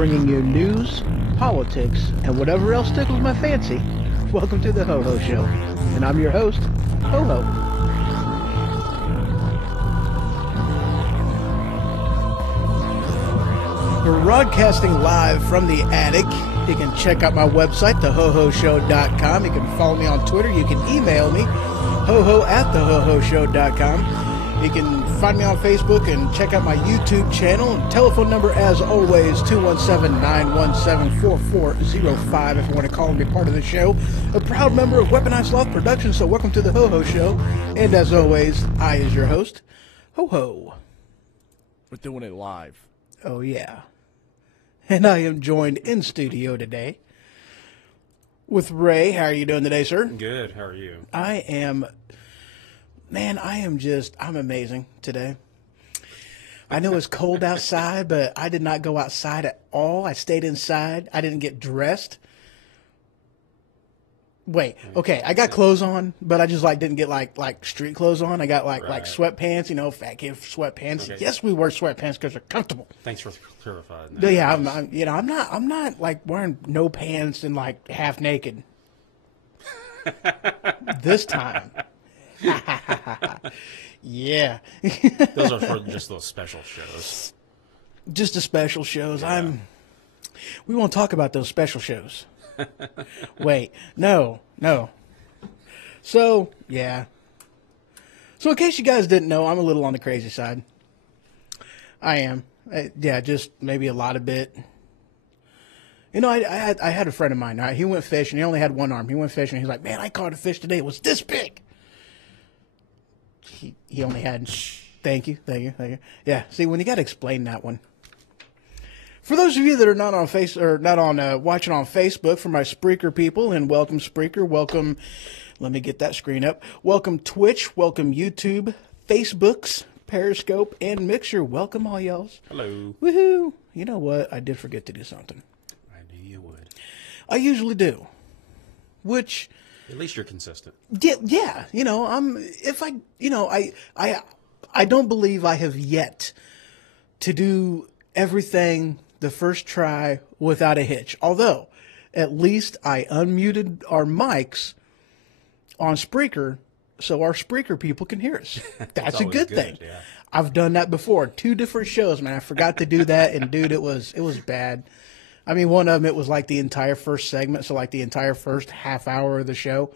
bringing you news, politics, and whatever else tickles my fancy. Welcome to the Ho Ho Show, and I'm your host, Ho Ho. We're broadcasting live from the attic. You can check out my website, thehohoshow.com. You can follow me on Twitter. You can email me, hoho@thehohoshow.com. You can find me on Facebook and check out my YouTube channel. And telephone number, as always, 217-917-4405 if you want to call and be part of the show. A proud member of Weaponized Sloth Productions, so welcome to the Ho Ho Show. And as always, I is your host, Ho Ho. We're doing it live. Oh, yeah. And I am joined in studio today with Ray. How are you doing today, sir? Good. How are you? I'm amazing today. I know it's cold outside, but I did not go outside at all. I stayed inside. I didn't get dressed. Wait, okay, I got clothes on, but I just didn't get like street clothes on. I got like Right. sweatpants, fat kid sweatpants. Okay. Yes, we wear sweatpants because they're comfortable. Thanks for clarifying that. But yeah, I'm not like wearing no pants and like half naked. This time. Yeah. Those are for just those special shows. Just the special shows. Yeah. We won't talk about those special shows. Wait, no. So, yeah. So in case you guys didn't know, I'm a little on the crazy side. I am. Yeah, just maybe a lot of bit. I had a friend of mine, right? He went fishing. He only had one arm. He went fishing. He's like, man, I caught a fish today. It was this big. He only had... Thank you. Yeah, see, when you got to explain that one. For those of you that are not on watching on Facebook, for my Spreaker people, and welcome Spreaker, welcome. Let me get that screen up. Welcome Twitch, welcome YouTube, Facebooks, Periscope, and Mixer. Welcome all y'alls. Hello. Woohoo! You know what? I did forget to do something. I knew you would. I usually do. Which, at least you're consistent. yeah. I don't believe I have yet to do everything the first try without a hitch. Although, at least I unmuted our mics on Spreaker so our Spreaker people can hear us. That's a good thing. Yeah. I've done that before. 2 different shows, man. I forgot to do that, and dude, it was bad. I mean, one of them, it was like the entire first segment, so like the entire first half hour of the show.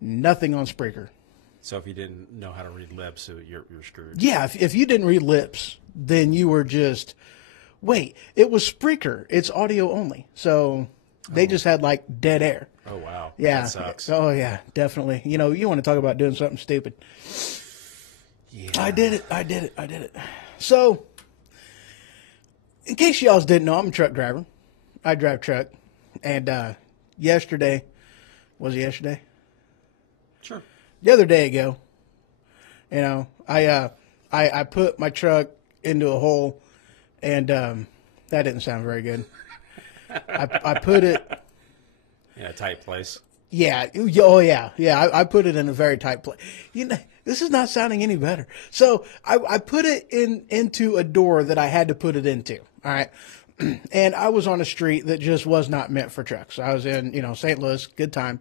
Nothing on Spreaker. So if you didn't know how to read lips, you're screwed. Yeah, if you didn't read lips, then you were just... Wait, it was Spreaker. It's audio only. So they just had like dead air. Oh, wow. Yeah. That sucks. Oh, yeah, definitely. You want to talk about doing something stupid. Yeah. I did it. So, in case y'all didn't know, I'm a truck driver. I drive truck. And yesterday, was it yesterday? Sure. The other day ago, I put my truck into a hole. And that didn't sound very good. I put it... Yeah, a tight place. Yeah. Oh, yeah. Yeah, I put it in a very tight place. This is not sounding any better. So I put it into a door that I had to put it into. All right. And I was on a street that just was not meant for trucks. I was in, St. Louis, good time.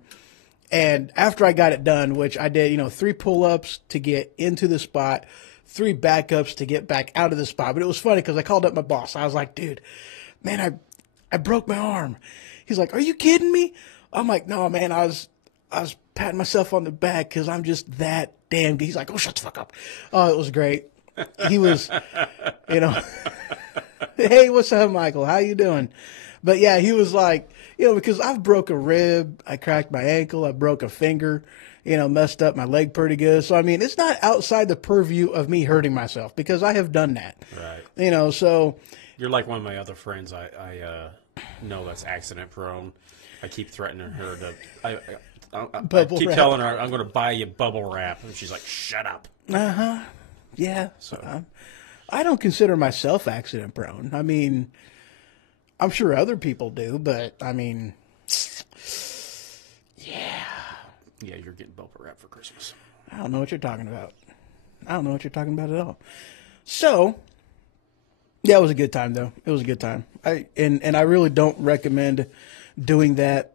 And after I got it done, which I did, 3 pull-ups to get into the spot, 3 backups to get back out of the spot. But it was funny because I called up my boss. I was like, dude, man, I broke my arm. He's like, are you kidding me? I'm like, no, man, I was patting myself on the back because I'm just that damn good. He's like, oh, shut the fuck up. Oh, it was great. He was, hey, what's up, Michael? How you doing? But yeah, he was like, because I've broke a rib, I cracked my ankle, I broke a finger, messed up my leg pretty good. So, I mean, it's not outside the purview of me hurting myself because I have done that. Right. So. You're like one of my other friends I know that's accident prone. I keep threatening her to, I keep telling her I'm going to buy you bubble wrap. And she's like, shut up. Uh-huh. Yeah. So I don't consider myself accident prone. I mean, I'm sure other people do, but I mean, yeah. Yeah, you're getting bubble wrap for Christmas. I don't know what you're talking about. I don't know what you're talking about at all. So, yeah, it was a good time, though. It was a good time. I really don't recommend doing that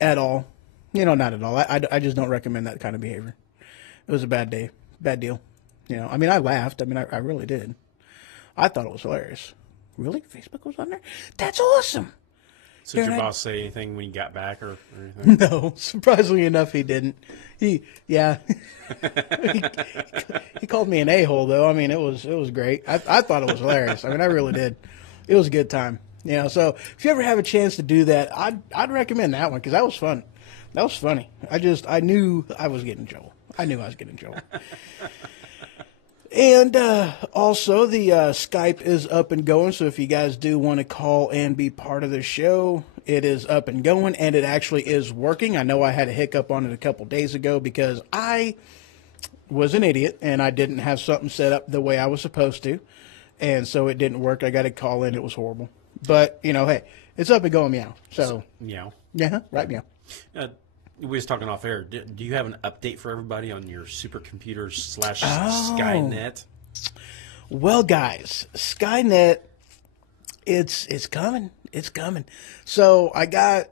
at all. Not at all. I just don't recommend that kind of behavior. It was a bad day. Bad deal. I mean, I laughed. I mean, I really did. I thought it was hilarious. Really? Facebook was on there? That's awesome. So did your boss say anything when you got back or anything? No, surprisingly enough, he didn't. He called me an a-hole, though. I mean, it was great. I thought it was hilarious. I mean, I really did. It was a good time. So if you ever have a chance to do that, I'd recommend that one because that was fun. That was funny. I knew I was getting in trouble. And also, the Skype is up and going, so if you guys do want to call and be part of the show, it is up and going, and it actually is working. I know I had a hiccup on it a couple days ago because I was an idiot, and I didn't have something set up the way I was supposed to, and so it didn't work. I got to call in. It was horrible. But, hey, it's up and going, meow. So meow. Yeah, right, meow. we was talking off air. Do you have an update for everybody on your supercomputer / Skynet? Well, guys, Skynet, it's coming. It's coming. So I got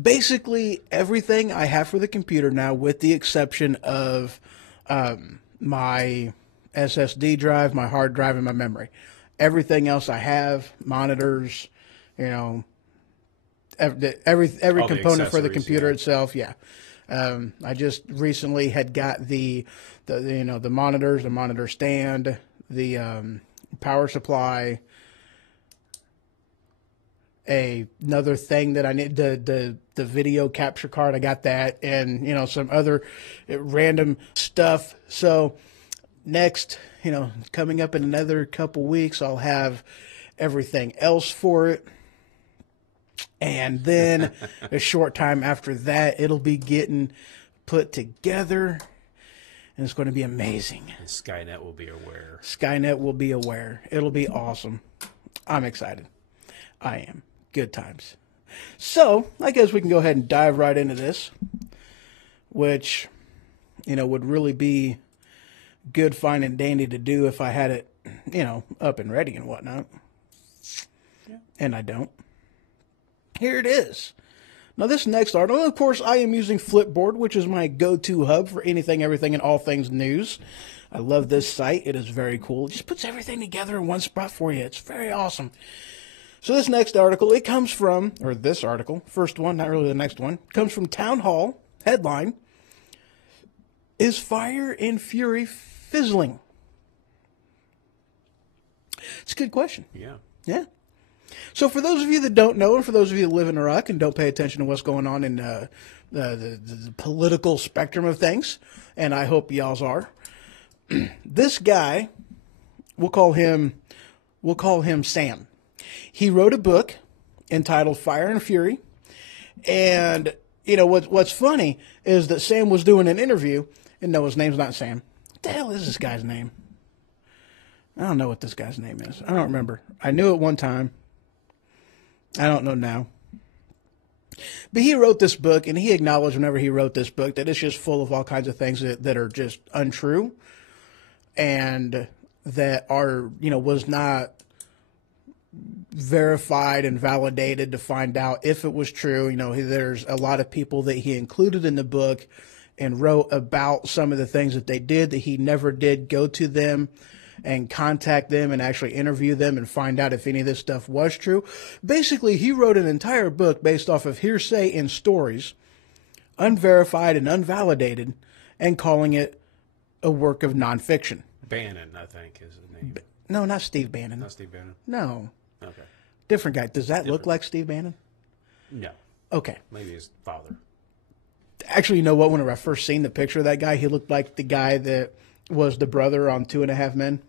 basically everything I have for the computer now, with the exception of my SSD drive, my hard drive, and my memory. Everything else I have, monitors, every component for the computer itself. Yeah. I just recently had got the monitors, the monitor stand, the power supply, another thing that I need, the video capture card. I got that, and some other random stuff. So next, coming up in another couple weeks, I'll have everything else for it. And then a short time after that, it'll be getting put together, and it's going to be amazing. And Skynet will be aware. Skynet will be aware. It'll be awesome. I'm excited. I am. Good times. So I guess we can go ahead and dive right into this, which, would really be good, fine, and dandy to do if I had it, up and ready and whatnot. Yeah. And I don't. Here it is. Now, this next article, of course, I am using Flipboard, which is my go-to hub for anything, everything, and all things news. I love this site. It is very cool. It just puts everything together in one spot for you. It's very awesome. So this next article, it comes from, or this article, first one, not really the next one, comes from Town Hall. Headline, is fire and fury fizzling? It's a good question. Yeah. Yeah. So for those of you that don't know, and for those of you that live in Iraq and don't pay attention to what's going on in the political spectrum of things, and I hope y'all's are, this guy, we'll call him Sam. He wrote a book entitled Fire and Fury, and what's funny is that Sam was doing an interview, and no, his name's not Sam. What the hell is this guy's name? I don't know what this guy's name is. I don't remember. I knew it one time. I don't know now. But he wrote this book, and he acknowledged whenever he wrote this book that it's just full of all kinds of things that are just untrue, and that are, was not verified and validated to find out if it was true. There's a lot of people that he included in the book and wrote about some of the things that they did that he never did go to them and contact them and actually interview them and find out if any of this stuff was true. Basically, he wrote an entire book based off of hearsay and stories, unverified and unvalidated, and calling it a work of nonfiction. Bannon, I think, is the name. No, not Steve Bannon. Not Steve Bannon? No. Okay. Different guy. Does that look like Steve Bannon? No. Okay. Maybe his father. Actually, you know what? Whenever I first seen the picture of that guy, he looked like the guy that was the brother on 2.5 Men.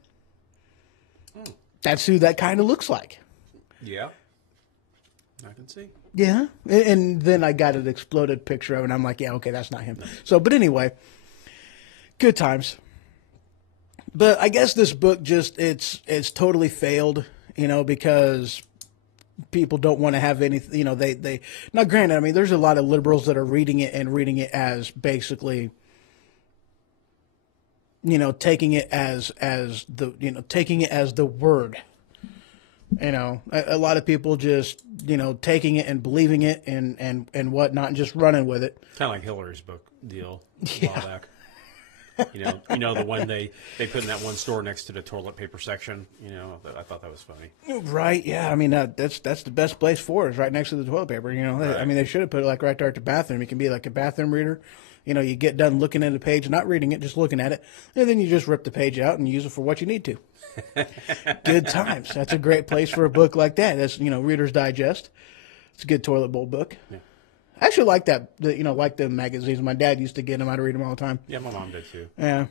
That's who that kind of looks like. Yeah. I can see. Yeah. And then I got an exploded picture of it, and I'm like, yeah, okay, that's not him. So, but anyway, good times. But I guess this book just, it's totally failed, because people don't want to have any, they now granted, I mean, there's a lot of liberals that are reading it as basically, taking it as the word. A lot of people just, taking it and believing it and whatnot and just running with it. Kind of like Hillary's book deal a while back. The one they put in that one store next to the toilet paper section. I thought that was funny. Right? Yeah. I mean, that's the best place for it, is right next to the toilet paper. Right. I mean, they should have put it like right there at the bathroom. It can be like a bathroom reader. You get done looking at the page, not reading it, just looking at it, and then you just rip the page out and use it for what you need to. Good times. That's a great place for a book like that. That's Reader's Digest. It's a good toilet bowl book. Yeah. I actually like that. Like the magazines. My dad used to get them. I'd read them all the time. Yeah, my mom did too. Yeah.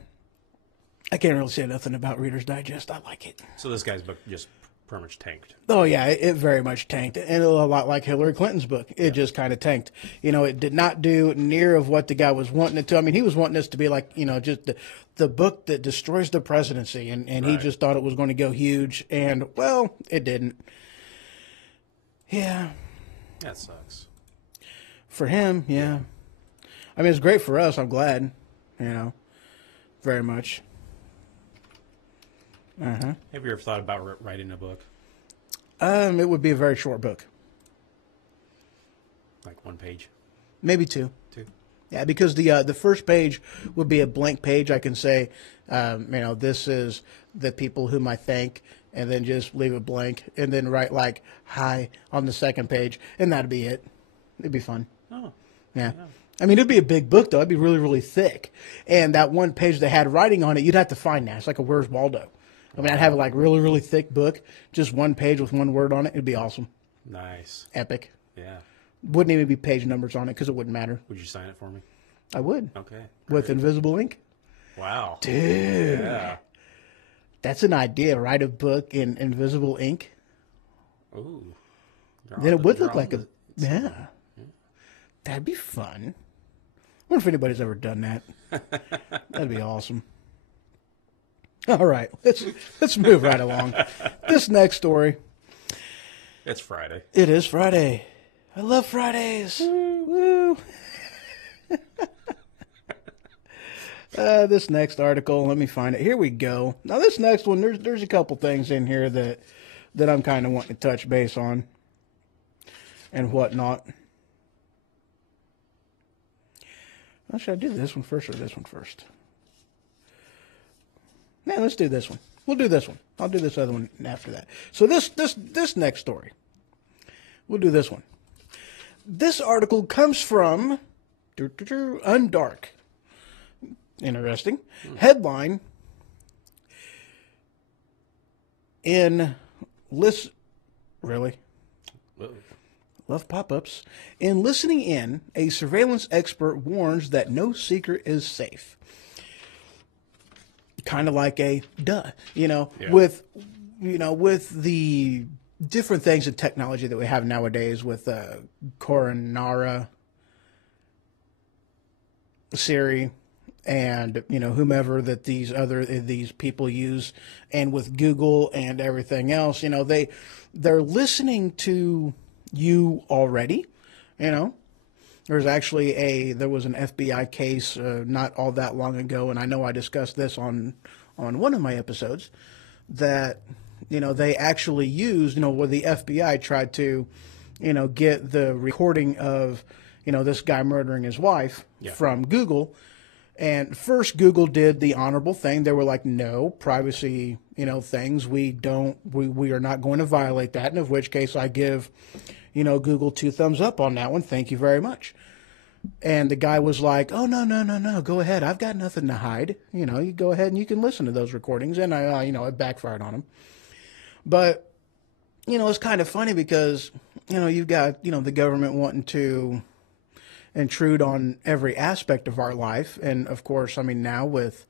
I can't really say nothing about Reader's Digest. I like it. So this guy's book just pretty much tanked. Oh, yeah, it very much tanked. And a lot like Hillary Clinton's book. It just kind of tanked. It did not do near of what the guy was wanting it to. I mean, he was wanting this to be like, just the book that destroys the presidency. And right. He just thought it was going to go huge. And, well, it didn't. Yeah. That sucks. For him, yeah. I mean, it's great for us. I'm glad, very much. Have you ever thought about writing a book? It would be a very short book. Like 1 page? Maybe 2. 2? Yeah, because the first page would be a blank page. I can say, this is the people whom I thank, and then just leave it blank, and then write like hi on the second page, and that'd be it. It'd be fun. Oh. Yeah. I mean, it'd be a big book, though. It'd be really, really thick. And that one page that had writing on it, you'd have to find that. It's like a Where's Waldo. I mean, I'd have a like really, really thick book, just one page with one word on it. It'd be awesome. Nice. Epic. Yeah. Wouldn't even be page numbers on it because it wouldn't matter. Would you sign it for me? I would. Okay. With invisible ink. Wow. Dude. Yeah. That's an idea. Write a book in invisible ink. Ooh. Then it would look like a... Yeah. That'd be fun. I wonder if anybody's ever done that. That'd be awesome. All right. Let's move right along. This next story. It's Friday. It is Friday. I love Fridays. Woo. This next article, let me find it. Here we go. Now, this next one, there's a couple things in here that I'm kind of wanting to touch base on and whatnot. Well, should I do this one first or this one first? Yeah, let's do this one. We'll do this one. I'll do this other one after that. So this next story, we'll do this one. This article comes from Undark. Interesting. Headline, really? Whoa. Love pop-ups. In listening in, a surveillance expert warns that no secret is safe. Kind of like a duh, Yeah. with the different things in technology that we have nowadays with Coronara, Siri, and whomever that these people use, and with Google and everything else, they're listening to you already. There's actually there was an FBI case not all that long ago, and I know I discussed this on one of my episodes, that they actually used where the FBI tried to get the recording of this guy murdering his wife from Google. And first, Google did the honorable thing. They were like, no, privacy, things. We are not going to violate that. And of which case I give, Google 2 thumbs up on that one. Thank you very much. And the guy was like, oh, no. Go ahead. I've got nothing to hide. You go ahead and you can listen to those recordings. And it backfired on him. But, it's kind of funny because, you've got, the government wanting to intrude on every aspect of our life. And of course, now with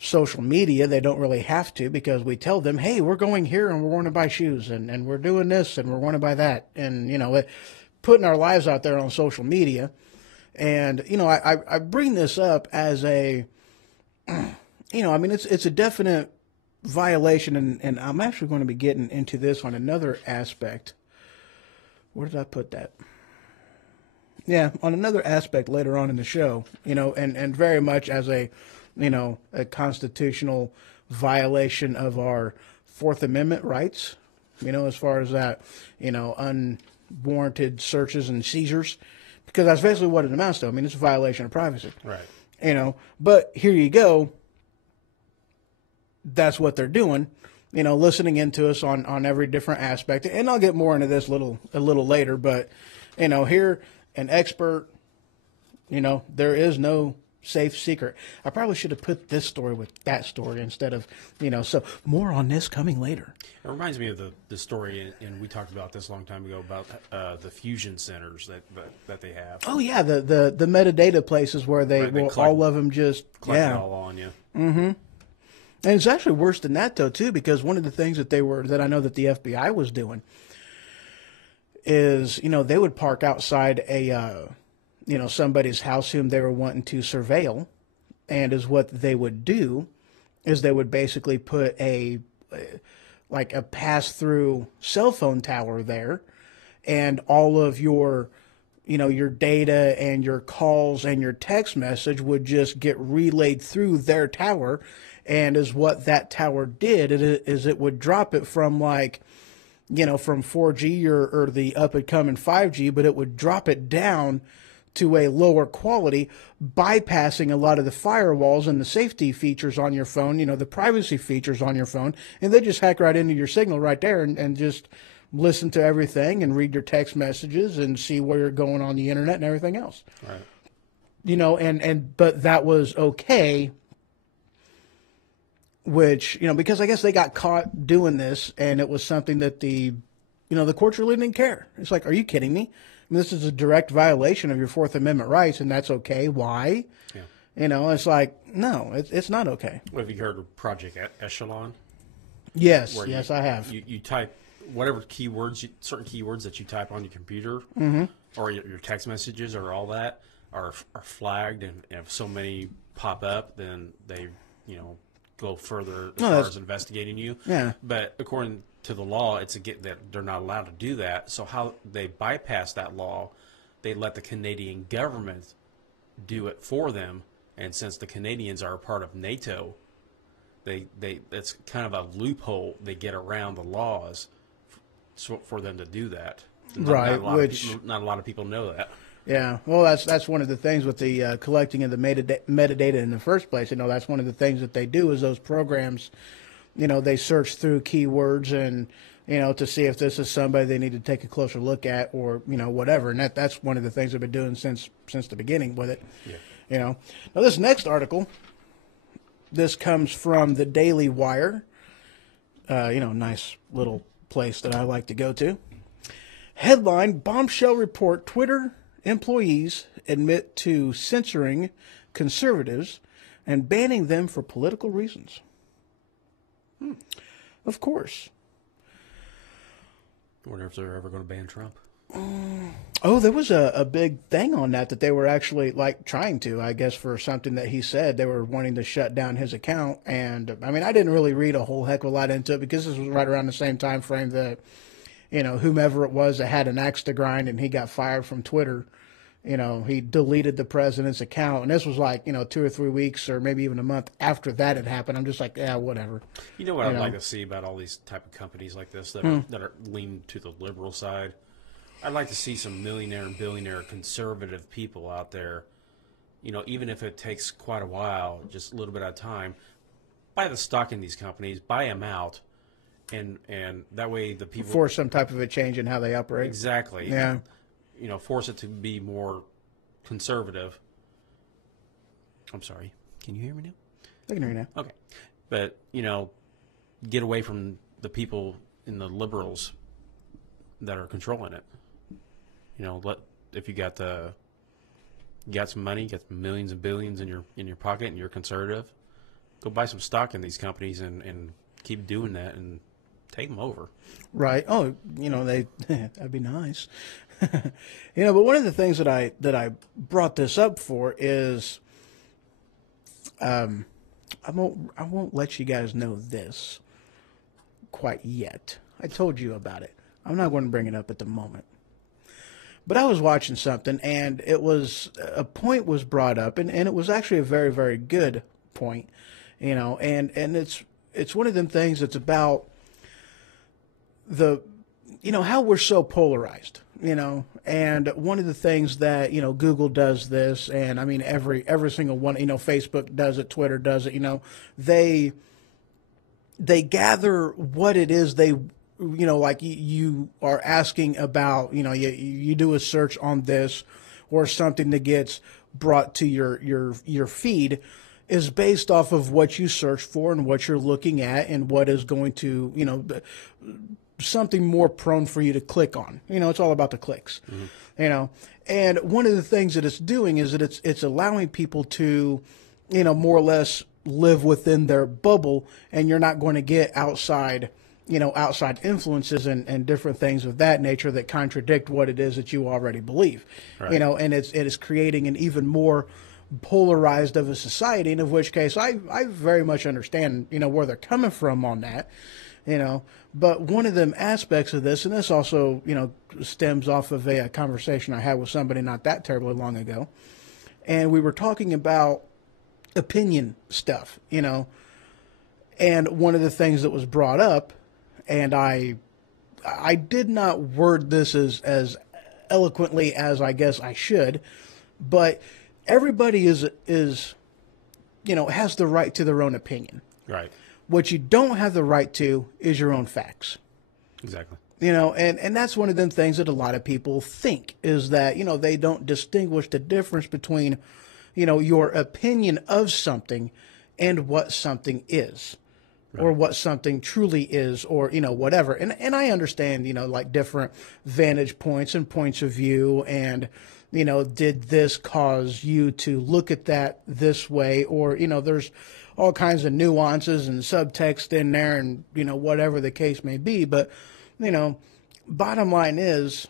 social media, they don't really have to, because we tell them, hey, we're going here and we're going to buy shoes and we're doing this and we're going to buy that. And, putting our lives out there on social media. And, I bring this up as a, it's a definite violation. And I'm actually going to be getting into this on another aspect. Where did I put that? Yeah, on another aspect later on in the show, and very much as a constitutional violation of our Fourth Amendment rights, as far as that, unwarranted searches and seizures, because that's basically what it amounts to. It's a violation of privacy. Right. But here you go. That's what they're doing, listening into us on every different aspect. And I'll get more into this a little later, but, here, an expert, there is no safe secret. I probably should have put this story with that story instead of, so more on this coming later. It reminds me of the story, and we talked about this a long time ago, about the fusion centers that they have. Oh, yeah, the metadata places where they will all of them just collect it all on you. Mm-hmm. And it's actually worse than that, though, too, because one of the things that I know that the FBI was doing is, they would park outside somebody's house whom they were wanting to surveil. And is what they would do is they would basically put a pass-through cell phone tower there, and all of your your data and your calls and your text message would just get relayed through their tower. And is what that tower did is it would drop it from from 4G or the up and coming 5G, but it would drop it down to a lower quality, bypassing a lot of the firewalls and the safety features on your phone, the privacy features on your phone, and they just hack right into your signal right there and just listen to everything and read your text messages and see where you're going on the internet and everything else. Right. But that was okay, which, because I guess they got caught doing this, and it was something that the courts really didn't care. It's like, are you kidding me? This is a direct violation of your Fourth Amendment rights, and that's okay. Why? Yeah. It's like, no, it's not okay. Have you heard of Project Echelon? Yes, I have. You type whatever certain keywords that you type on your computer or your text messages or all that are flagged, and if so many pop up, then they, go further as far as investigating you. Yeah. But according to the law, that they're not allowed to do that. So how they bypass that law, they let the Canadian government do it for them. And since the Canadians are a part of NATO, it's kind of a loophole they get around the laws for them to do that. Right, not a lot of people know that. Yeah, well, that's one of the things with the collecting of the metadata in the first place. That's one of the things that they do is those programs. They search through keywords and, to see if this is somebody they need to take a closer look at or, whatever. And that's one of the things they've been doing since the beginning with it. Yeah. Now this next article, this comes from the Daily Wire, nice little place that I like to go to. Headline, bombshell report, Twitter employees admit to censoring conservatives and banning them for political reasons. Of course. I wonder if they're ever going to ban Trump. Oh, there was a big thing on that they were actually trying to, I guess, for something that he said. They were wanting to shut down his account. And I mean, I didn't really read a whole heck of a lot into it because this was right around the same time frame that, whomever it was that had an axe to grind and he got fired from Twitter. He deleted the president's account, and this was 2 or 3 weeks or maybe even a month after that had happened. I'm just like, yeah, whatever. You know what I'd like to see about all these type of companies like this that are leaning to the liberal side? I'd like to see some millionaire and billionaire conservative people out there, even if it takes quite a while, just a little bit at a time, buy the stock in these companies, buy them out, and that way the people... Force some type of a change in how they operate. Exactly. Yeah. Force it to be more conservative. I'm sorry. Can you hear me now? I can hear you now. Okay. But, get away from the people in the liberals that are controlling it. If you got some money, got millions and billions in your pocket and you're conservative, go buy some stock in these companies and keep doing that and take them over. Right. Oh, that'd be nice. But one of the things that I brought this up for is, I won't let you guys know this quite yet. I told you about it. I'm not going to bring it up at the moment. But I was watching something, and a point was brought up, and it was actually a very, very good point, and it's one of them things that's about how we're so polarized, and one of the things that, Google does this, and I mean, every single one, Facebook does it, Twitter does it, they gather what it is they, you are asking about, you do a search on this or something that gets brought to your feed is based off of what you search for and what you're looking at and what is going to, something more prone for you to click on. It's all about the clicks, and one of the things that it's doing is that it's allowing people to, more or less live within their bubble, and you're not going to get outside influences and different things of that nature that contradict what it is that you already believe, right. And it is creating an even more polarized of a society, in which case I very much understand, where they're coming from on that. you know. But one of them aspects of this, and this also, you know, stems off of a conversation I had with somebody not that terribly long ago, and we were talking about opinion stuff, you know. And one of the things that was brought up, and I did not word this as eloquently as I guess I should, but everybody is you know, has the right to their own opinion. Right. What you don't have the right to is your own facts. Exactly. You know, and that's one of them things that a lot of people think is that, you know, they don't distinguish the difference between, you know, your opinion of something and what something is. Right. Or what something truly is, or, you know, whatever. And I understand, you know, like different vantage points and points of view, and, you know, did this cause you to look at that this way? Or, you know, there's all kinds of nuances and subtext in there, and, you know, whatever the case may be. But, you know, bottom line is,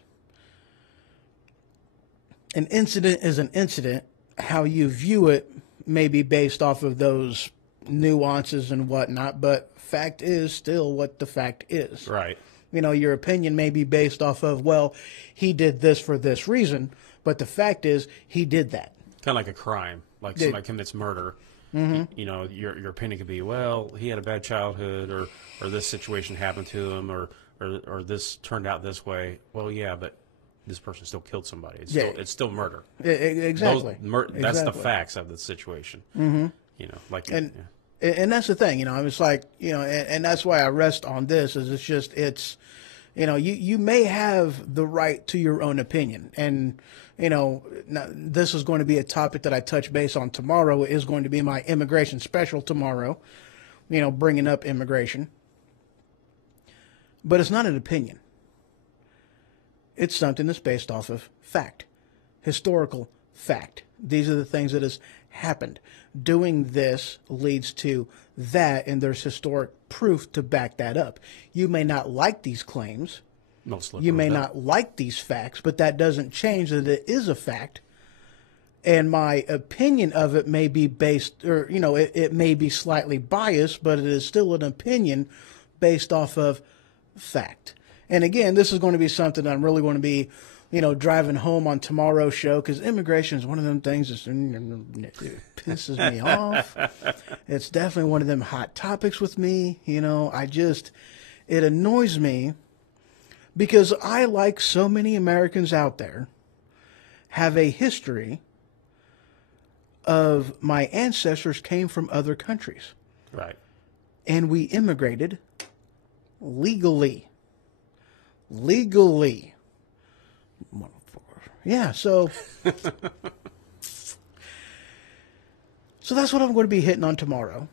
an incident is an incident. How you view it may be based off of those nuances and whatnot, but fact is still what the fact is. Right. You know, your opinion may be based off of, well, he did this for this reason, but the fact is he did that. Kind of like a crime, like somebody commits murder. Mm-hmm. You know, your opinion could be, well, he had a bad childhood, or this situation happened to him, or this turned out this way. Well, yeah, but this person still killed somebody. It's still murder. Exactly. That's the facts of the situation. Mm-hmm. You know, like, and that's the thing, you know, it's like, you know, and that's why I rest on this, is it's, you know, you may have the right to your own opinion. And, you know, now, this is going to be a topic that I touch base on tomorrow. It is going to be my immigration special tomorrow, you know, bringing up immigration. But it's not an opinion. It's something that's based off of fact, historical fact. These are the things that has happened. Doing this leads to that, and there's historic proof to back that up. You may not like these claims. You may not like these facts, but that doesn't change that it is a fact. And my opinion of it may be based, or, you know, it may be slightly biased, but it is still an opinion based off of fact. And again, this is going to be something that I'm really going to be, you know, driving home on tomorrow's show, because immigration is one of them things that pisses me off. It's definitely one of them hot topics with me. You know, it annoys me, because I, like so many Americans out there, have a history of my ancestors came from other countries. Right. And we immigrated legally. Legally. Yeah, so that's what I'm going to be hitting on tomorrow.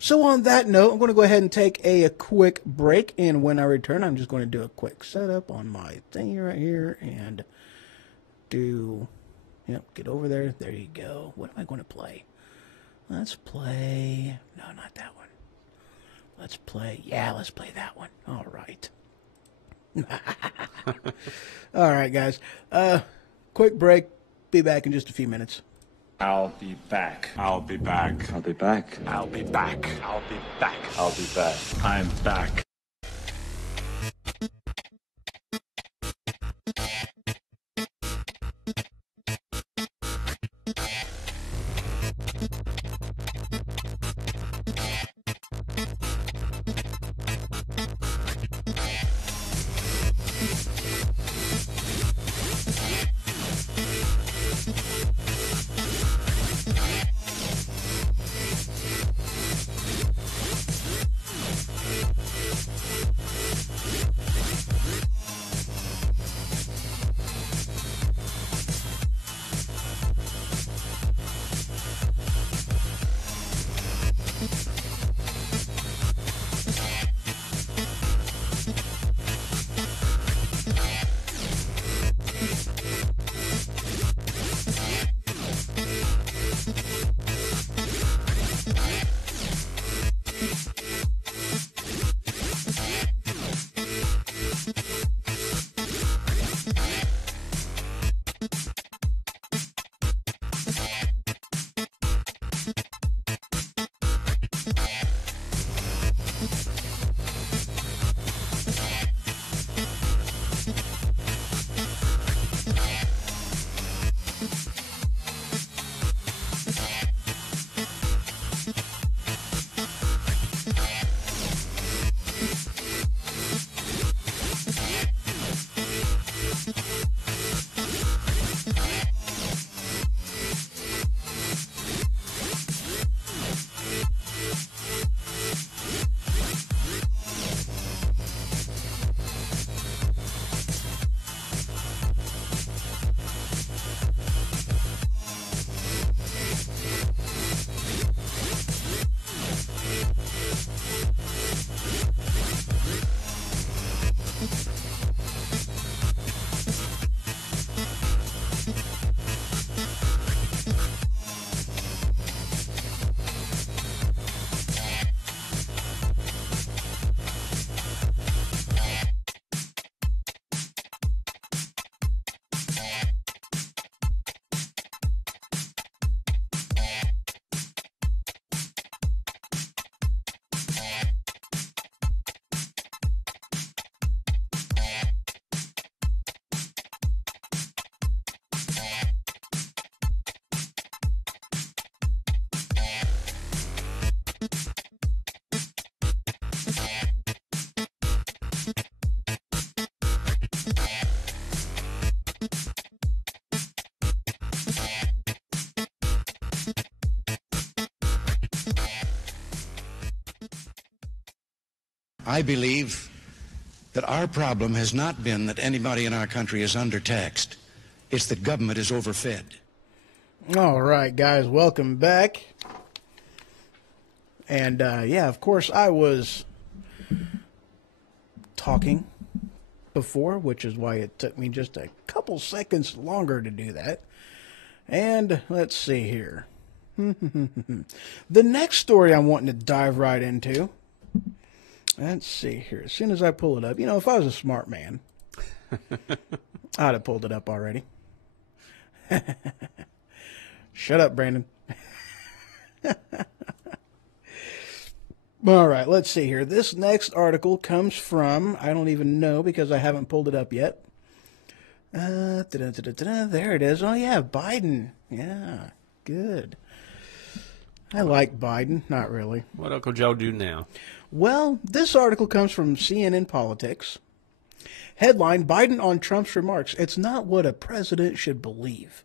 So on that note, I'm going to go ahead and take a quick break, and when I return, I'm just going to do a quick setup on my thing right here, and get over there. There you go. What am I going to play? Let's play, no, not that one. Let's play that one. All right. All right, guys. Quick break. Be back in just a few minutes. I'll be back. I'll be back. I'll be back. I'll be back. I'll be back. I'll be back. I'm back. I believe that our problem has not been that anybody in our country is undertaxed. It's that government is overfed. All right, guys, welcome back. And, yeah, of course, I was talking before, which is why it took me just a couple seconds longer to do that. And let's see here. The next story I'm wanting to dive right into. Let's see here. As soon as I pull it up, you know, if I was a smart man, I'd have pulled it up already. Shut up, Brandon. All right, let's see here. This next article comes from, I don't even know because I haven't pulled it up yet. There it is. Oh, yeah, Biden. Yeah, good. I like Biden. Not really. What Uncle Joe do now? Well, this article comes from CNN Politics. Headline, Biden on Trump's remarks. It's not what a president should believe.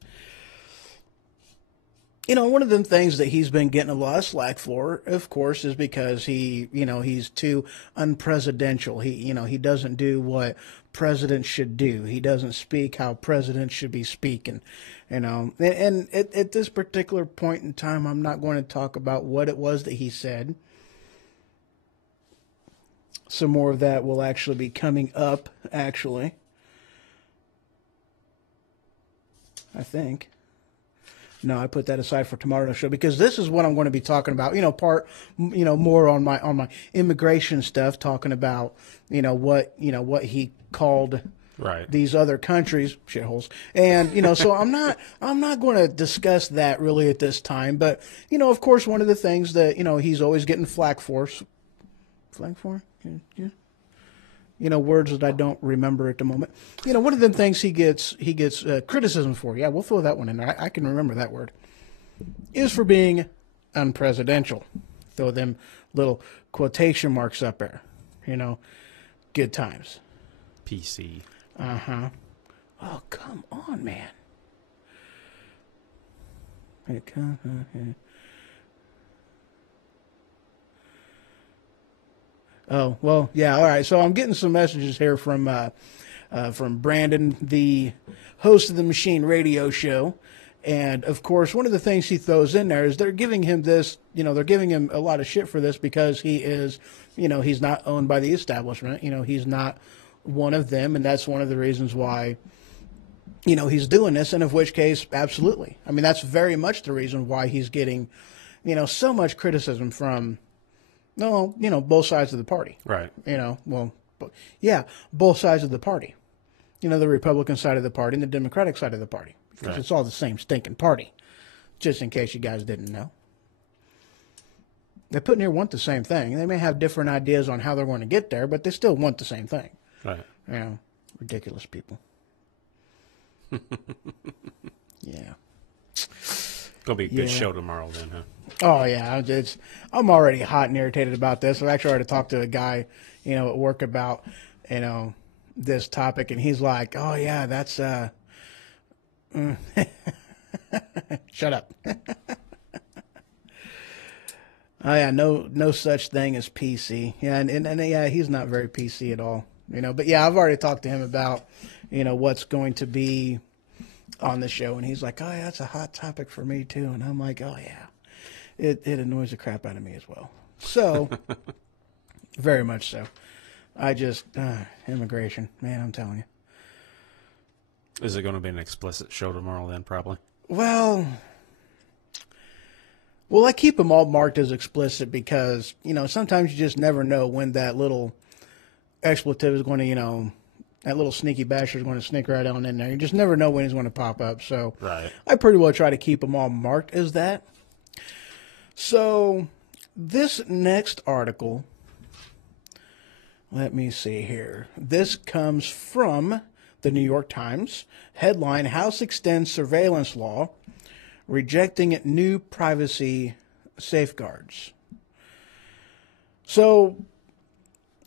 You know, one of them things that he's been getting a lot of slack for, of course, is because he's too unpresidential. He doesn't do what presidents should do. He doesn't speak how presidents should be speaking, And at this particular point in time, I'm not going to talk about what it was that he said. Some more of that will actually be coming up, actually. I think. No, I put that aside for tomorrow's show because this is what I'm going to be talking about. More on my immigration stuff, talking about what he called these other countries shitholes, and so I'm not going to discuss that really at this time. But of course, one of the things that he's always getting flack for, yeah. Words that I don't remember at the moment. One of them things he gets criticism for. Yeah, we'll throw that one in there. I can remember that word. Is for being unpresidential. Throw them little quotation marks up there. Good times. PC. Uh-huh. Oh, come on, man. Oh, well, yeah, all right. So I'm getting some messages here from Brandon, the host of the Machine Radio Show. And, of course, one of the things he throws in there is they're giving him this, they're giving him a lot of shit for this because he is, he's not owned by the establishment. He's not one of them. And that's one of the reasons why, he's doing this. And of which case, absolutely. I mean, that's very much the reason why he's getting, so much criticism from, both sides of the party. Right. Both sides of the party. The Republican side of the party and the Democratic side of the party. Because it's all the same stinking party. Just in case you guys didn't know. They put near want the same thing. They may have different ideas on how they're going to get there, but they still want the same thing. Right. Ridiculous people. Yeah. Gonna be a good show tomorrow then, huh? Oh yeah, I'm already hot and irritated about this. I've actually already talked to a guy, at work about, this topic, and he's like, "Oh yeah, that's shut up." Oh yeah, no such thing as PC. Yeah, and yeah, he's not very PC at all. But yeah, I've already talked to him about, what's going to be on the show, and he's like, "Oh yeah, that's a hot topic for me too." And I'm like, "Oh yeah." It annoys the crap out of me as well. So, very much so. I just, immigration, man, I'm telling you. Is it going to be an explicit show tomorrow then, probably? Well, I keep them all marked as explicit because, sometimes you just never know when that little expletive is going to, that little sneaky basher is going to sneak right on in there. You just never know when he's going to pop up. So, right. I pretty well try to keep them all marked as that. So, this next article, let me see here. This comes from the New York Times. Headline, House extends surveillance law, rejecting new privacy safeguards. So,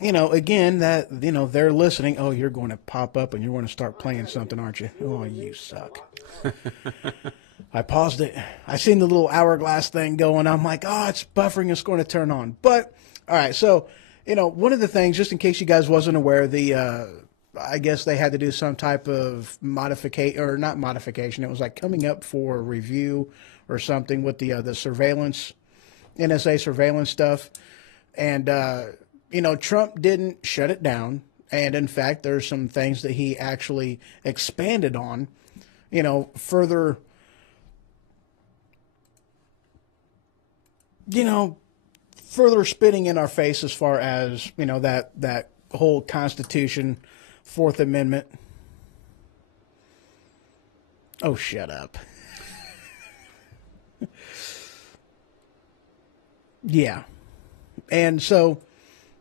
again, that, they're listening. Oh, you're going to pop up and you're going to start playing something, aren't you? Oh, you suck. I paused it. I seen the little hourglass thing going. I'm like, oh, it's buffering. It's going to turn on. But, all right, so one of the things, just in case you guys wasn't aware, I guess they had to do some type of modification, or not modification. It was like coming up for review or something with the surveillance, NSA surveillance stuff. And, Trump didn't shut it down. And in fact, there's some things that he actually expanded on, further, further spitting in our face as far as, that whole Constitution, Fourth Amendment. Oh, shut up. Yeah. And so,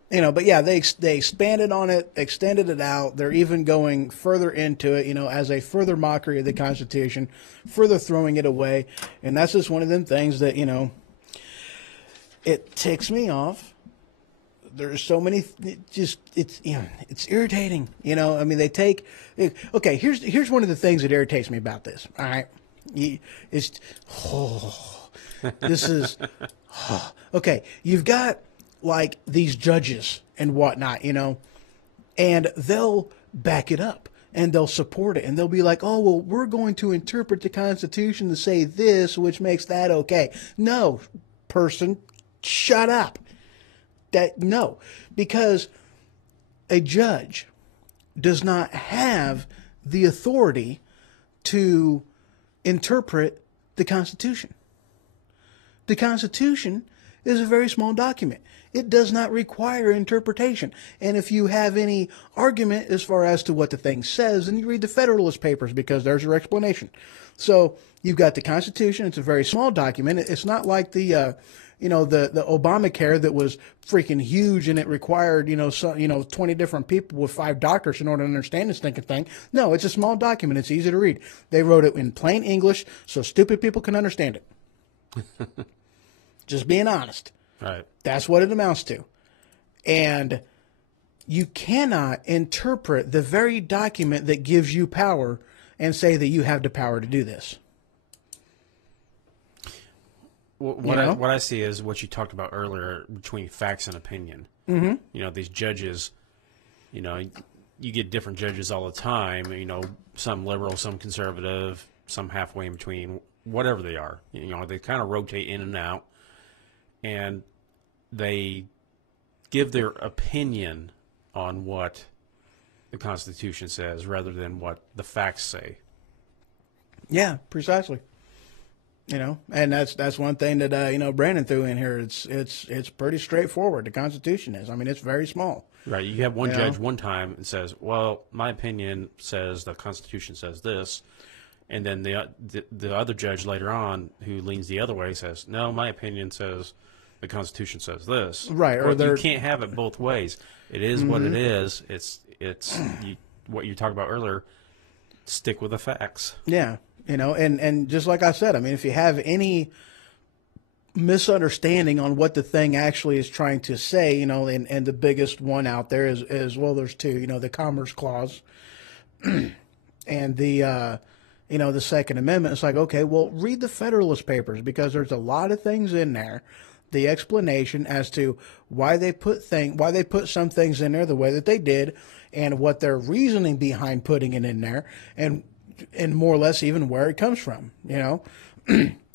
but yeah, they expanded on it, extended it out. They're even going further into it, as a further mockery of the Constitution, further throwing it away. And that's just one of them things that, it ticks me off. There's so many, it's irritating, I mean, they take, okay, here's one of the things that irritates me about this. All right. This is, okay. You've got like these judges and whatnot, and they'll back it up and they'll support it and they'll be like, oh, well, we're going to interpret the Constitution to say this, which makes that okay. No, person, shut up. No, because a judge does not have the authority to interpret the Constitution. The Constitution is a very small document. It does not require interpretation. And if you have any argument as far as to what the thing says, then you read the Federalist Papers, because there's your explanation. So you've got the Constitution. It's a very small document. It's not like the Obamacare that was freaking huge and it required, 20 different people with 5 doctors in order to understand this stinking thing. No, it's a small document. It's easy to read. They wrote it in plain English so stupid people can understand it. Just being honest. Right. That's what it amounts to. And you cannot interpret the very document that gives you power and say that you have the power to do this. What I see is what you talked about earlier between facts and opinion. Mm-hmm. These judges, you get different judges all the time, some liberal, some conservative, some halfway in between, whatever they are. They kind of rotate in and out, and they give their opinion on what the Constitution says rather than what the facts say. Yeah, precisely. And that's one thing that Brandon threw in here. It's pretty straightforward. The Constitution is. I mean, it's very small. Right. You have one judge one time and says, "Well, my opinion says the Constitution says this," and then the other judge later on who leans the other way says, "No, my opinion says the Constitution says this." Right. Or you can't have it both ways. It is what it is. It's what you talked about earlier. Stick with the facts. Yeah. And just like I said, I mean, if you have any misunderstanding on what the thing actually is trying to say, and the biggest one out there is well, there's two, the Commerce Clause and the Second Amendment. It's like, okay, well, read the Federalist Papers, because there's a lot of things in there. The explanation as to why they put some things in there the way that they did, and what their reasoning behind putting it in there, and more or less even where it comes from,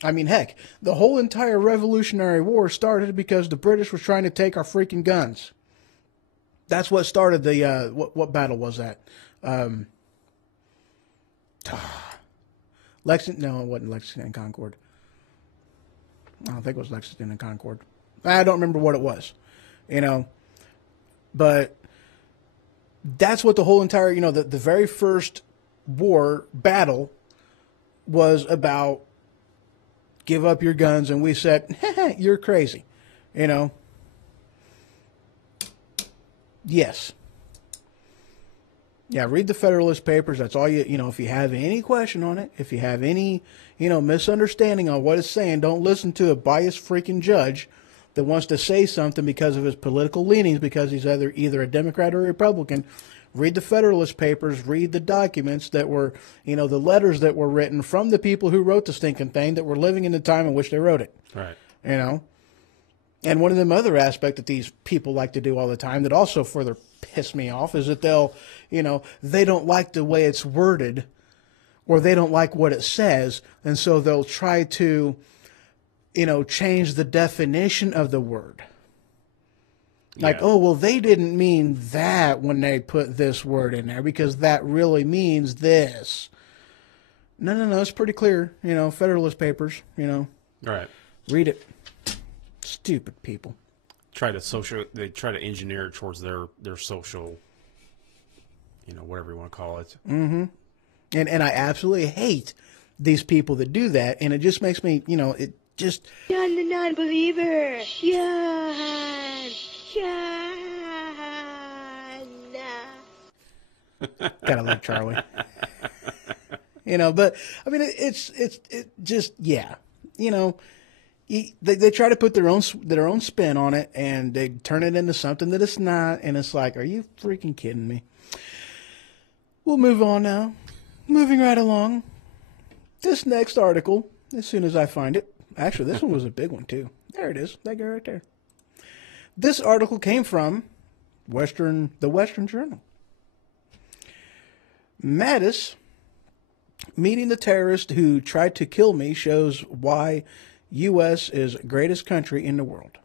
I mean, heck, the whole entire Revolutionary War started because the British was trying to take our freaking guns. That's what started the, what battle was that? Lexington? No, it wasn't Lexington and Concord. I don't think it was Lexington and Concord. I don't remember what it was, but that's what the whole entire, the very first battle was about. Give up your guns. And we said, you're crazy. Yes. Yeah, read the Federalist Papers. That's all if you have any question on it, if you have any, misunderstanding on what it's saying, don't listen to a biased freaking judge that wants to say something because of his political leanings, because he's either a Democrat or a Republican. Read the Federalist Papers, read the documents that were, the letters that were written from the people who wrote the stinking thing, that were living in the time in which they wrote it. Right. And one of them other aspects that these people like to do all the time that also further piss me off is that they'll, they don't like the way it's worded or they don't like what it says. And so they'll try to, change the definition of the word. Like, oh, well, they didn't mean that when they put this word in there because that really means this. No, it's pretty clear. Federalist Papers, Right. Read it. Stupid people. They try to engineer it towards their social, whatever you want to call it. Mm-hmm. And I absolutely hate these people that do that, and it just makes me, it just... John the non-believer. John. Gotta love Charlie. But, I mean, it just, yeah. They try to put their own spin on it, and they turn it into something that it's not, and it's like, are you freaking kidding me? We'll move on now. Moving right along. This next article, as soon as I find it, actually, this one was a big one, too. There it is. That guy right there. This article came from the Western Journal. Madison, meeting the terrorist who tried to kill me shows why U.S. is greatest country in the world.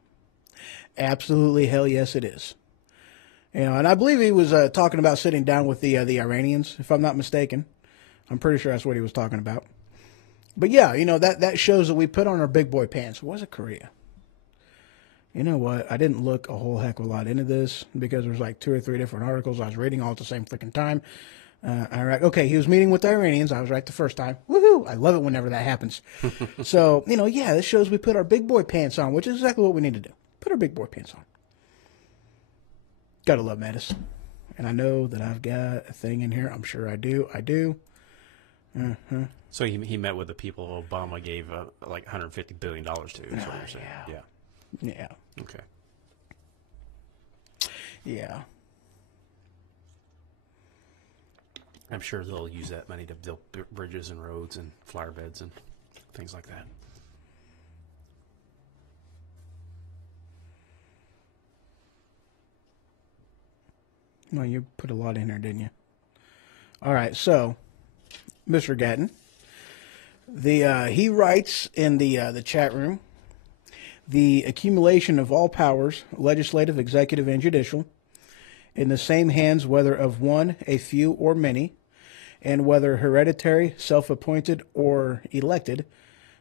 Absolutely, hell yes, it is. And I believe he was talking about sitting down with the Iranians, if I'm not mistaken. I'm pretty sure that's what he was talking about. But yeah, that shows that we put on our big boy pants. Was it Korea? You know what? I didn't look a whole heck of a lot into this because there's like 2 or 3 different articles I was reading all at the same freaking time. Iraq. Okay, he was meeting with the Iranians. I was right the first time. Woohoo! I love it whenever that happens. So, yeah, this shows we put our big boy pants on, which is exactly what we need to do. Put our big boy pants on. Gotta love Madison. And I know that I've got a thing in here. I'm sure I do. So he met with the people Obama gave like $150 billion to, is what you're saying. Yeah. Okay. Yeah. I'm sure they'll use that money to build bridges and roads and flower beds and things like that. Well, you put a lot in there, didn't you? All right, so Mr. Gatton, he writes in the chat room, the accumulation of all powers, legislative, executive, and judicial, in the same hands, whether of one, a few, or many, and whether hereditary, self-appointed, or elected,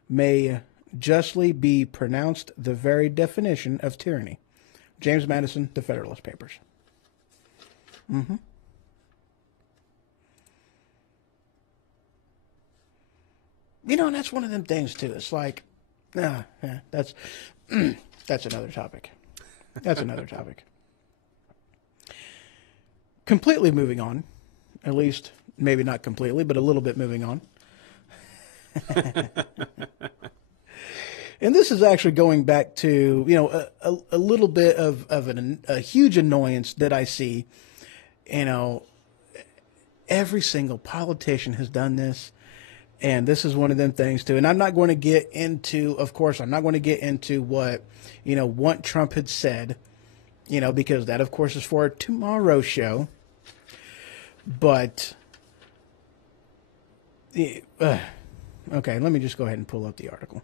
may justly be pronounced the very definition of tyranny. James Madison, The Federalist Papers. Mm-hmm. And that's one of them things, too. It's like, that's another topic. That's another topic. Completely moving on, at least maybe not completely, but a little bit moving on. And this is actually going back to, a little bit of a huge annoyance that I see. Every single politician has done this. And this is one of them things, too. And I'm not going to get into, of course, what, what Trump had said, because that, of course, is for tomorrow's show. But, okay, let me just go ahead and pull up the article.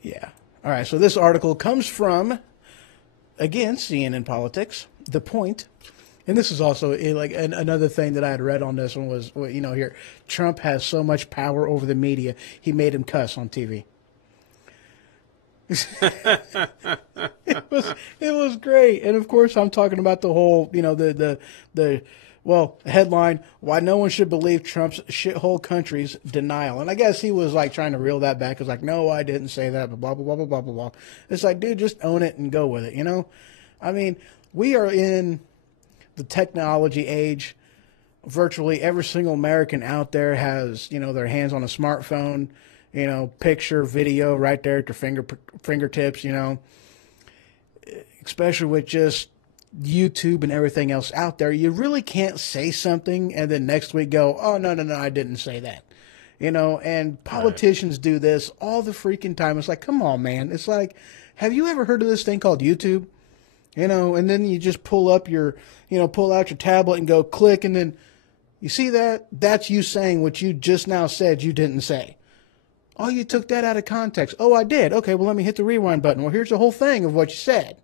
Yeah. All right, so this article comes from, again, CNN Politics, The Point. And this is also another thing that I had read on this one was, here, Trump has so much power over the media, he made him cuss on TV. It was great. And of course, I'm talking about the whole, headline, why no one should believe Trump's shithole country's denial. And I guess he was trying to reel that back. It's like, no, I didn't say that, but blah, blah, blah, blah, blah, blah, blah. It's like, dude, just own it and go with it, I mean, we are in the technology age. Virtually every single American out there has, their hands on a smartphone, picture, video right there at their fingertips, especially with just YouTube and everything else out there. You really can't say something and then next week go, oh, no, I didn't say that. And politicians do this all the freaking time. It's like, come on, man. It's like, Have you ever heard of this thing called YouTube? You know, and then you just pull up your, pull out your tablet and go click, and then you see that? That's you saying what you just now said you didn't say. Oh, you took that out of context. Oh, I did. Okay, well, let me hit the rewind button. Well, here's the whole thing of what you said.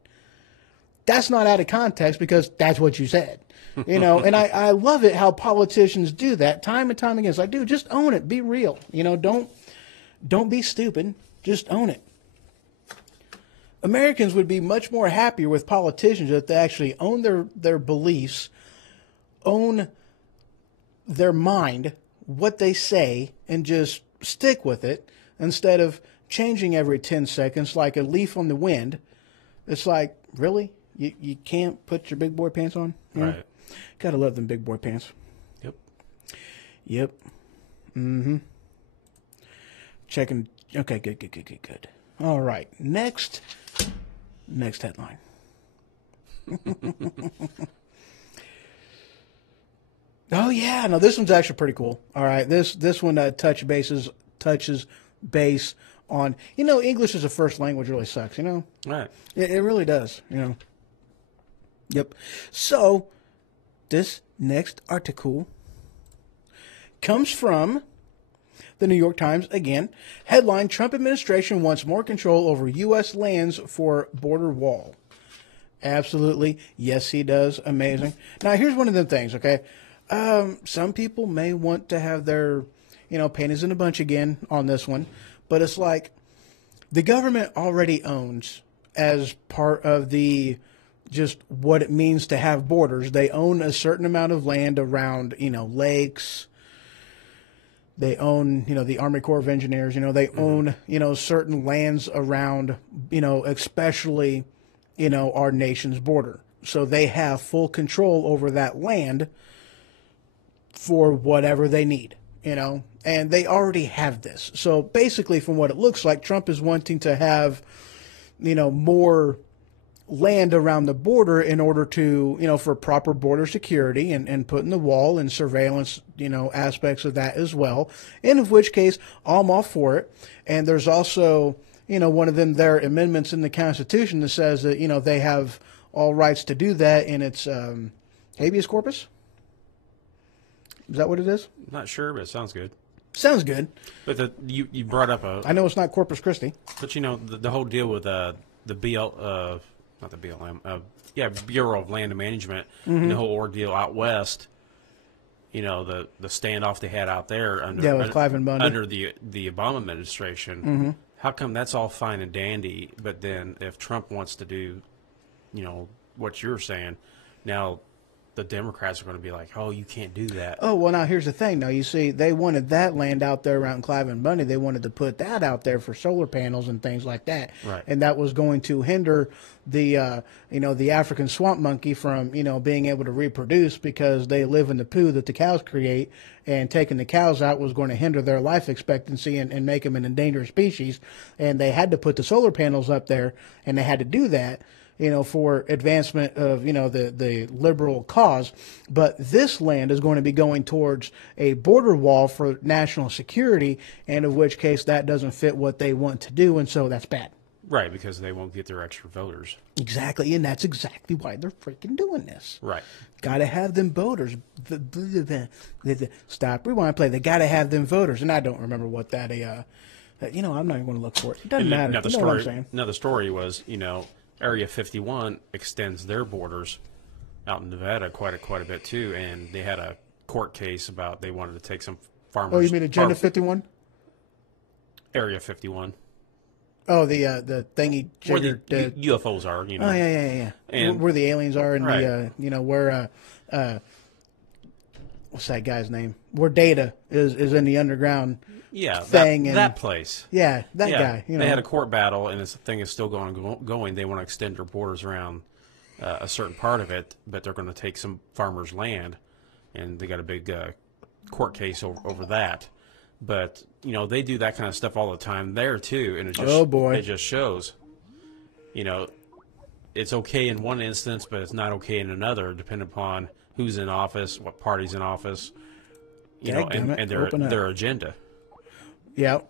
That's not out of context because that's what you said. And I love it how politicians do that time and time again. It's like, dude, just own it. Be real. Don't be stupid. Just own it. Americans would be much more happier with politicians if they actually own their beliefs, own their mind, what they say, and just stick with it instead of changing every 10 seconds like a leaf on the wind. It's like, really? You can't put your big boy pants on? Right. Gotta love them big boy pants. Yep. Mm-hmm. Checking. Okay, good. All right. Next headline. Oh yeah, no, this one's actually pretty cool. All right, this one touches base on English as a first language really sucks. Right. It really does. Yep. So this next article comes from the New York Times again. Headline: Trump administration wants more control over U.S. lands for border wall. Absolutely. Yes, he does. Amazing. Now, here's one of the things, okay? Some people may want to have their, panties in a bunch again on this one. But it's like the government already owns, as part of the just what it means to have borders, they own a certain amount of land around, lakes. They own, the Army Corps of Engineers, they own, certain lands around, especially, our nation's border. So they have full control over that land for whatever they need, and they already have this. So basically, from what it looks like, Trump is wanting to have, more land around the border in order to, for proper border security and putting the wall and surveillance, aspects of that as well. And of which case, I'm all for it. And there's also, one of them, their amendments in the Constitution that says that, they have all rights to do that, and it's habeas corpus. Is that what it is? Not sure, but it sounds good. Sounds good. But you brought up I know it's not Corpus Christi. But the whole deal with the not the BLM, Bureau of Land Management, and the whole ordeal out west. The standoff they had out there with Clive and Bundy under the Obama administration. How come that's all fine and dandy, but then if Trump wants to do, what you're saying, now the Democrats are going to be like, oh, you can't do that. Oh, well, now here's the thing. Now, you see, they wanted that land out there around Clive and Bundy. They wanted to put that out there for solar panels and things like that. Right. And that was going to hinder the, the African swamp monkey from, being able to reproduce because they live in the poo that the cows create. And taking the cows out was going to hinder their life expectancy and make them an endangered species. And they had to put the solar panels up there, and they had to do that, for advancement of, the liberal cause. But this land is going to be going towards a border wall for national security, and of which case that doesn't fit what they want to do, and so that's bad. Right, because they won't get their extra voters. Exactly, and that's exactly why they're freaking doing this. Right. Got to have them voters. Stop, rewind, play. They got to have them voters, and I don't remember what that, I'm not even going to look for it. It doesn't matter. Now, you know what I'm saying. Now, the story was, Area 51 extends their borders out in Nevada quite a bit too, and they had a court case about they wanted to take some farmers. Oh, you mean Agenda 51? Area 51. Oh, the thingy where the UFOs are, Oh yeah. And where the aliens are, and right. where what's that guy's name? Where Data is in the underground. Yeah, thing that place. Yeah, that guy. They had a court battle, and this thing is still going. They want to extend their borders around a certain part of it, but they're going to take some farmers' land, and they got a big court case over that. But they do that kind of stuff all the time there too, and it just it just shows. It's okay in one instance, but it's not okay in another, depending upon who's in office, what party's in office, and their agenda. Yeah.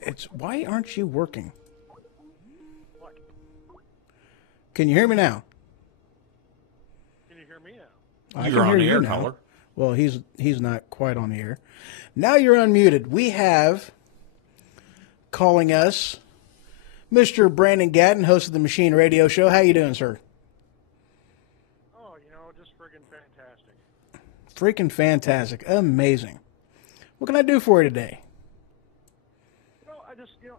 It's why aren't you working? Can you hear me now? Can you hear me now? I You're can on hear the you air, now. caller. Well, he's not quite on the air. Now you're unmuted. We have calling us Mr. Brandon Gatton, host of the Machine Radio Show. How you doing, sir? Oh, just friggin' fantastic. Freaking fantastic. Amazing. What can I do for you today? Well, I just, you're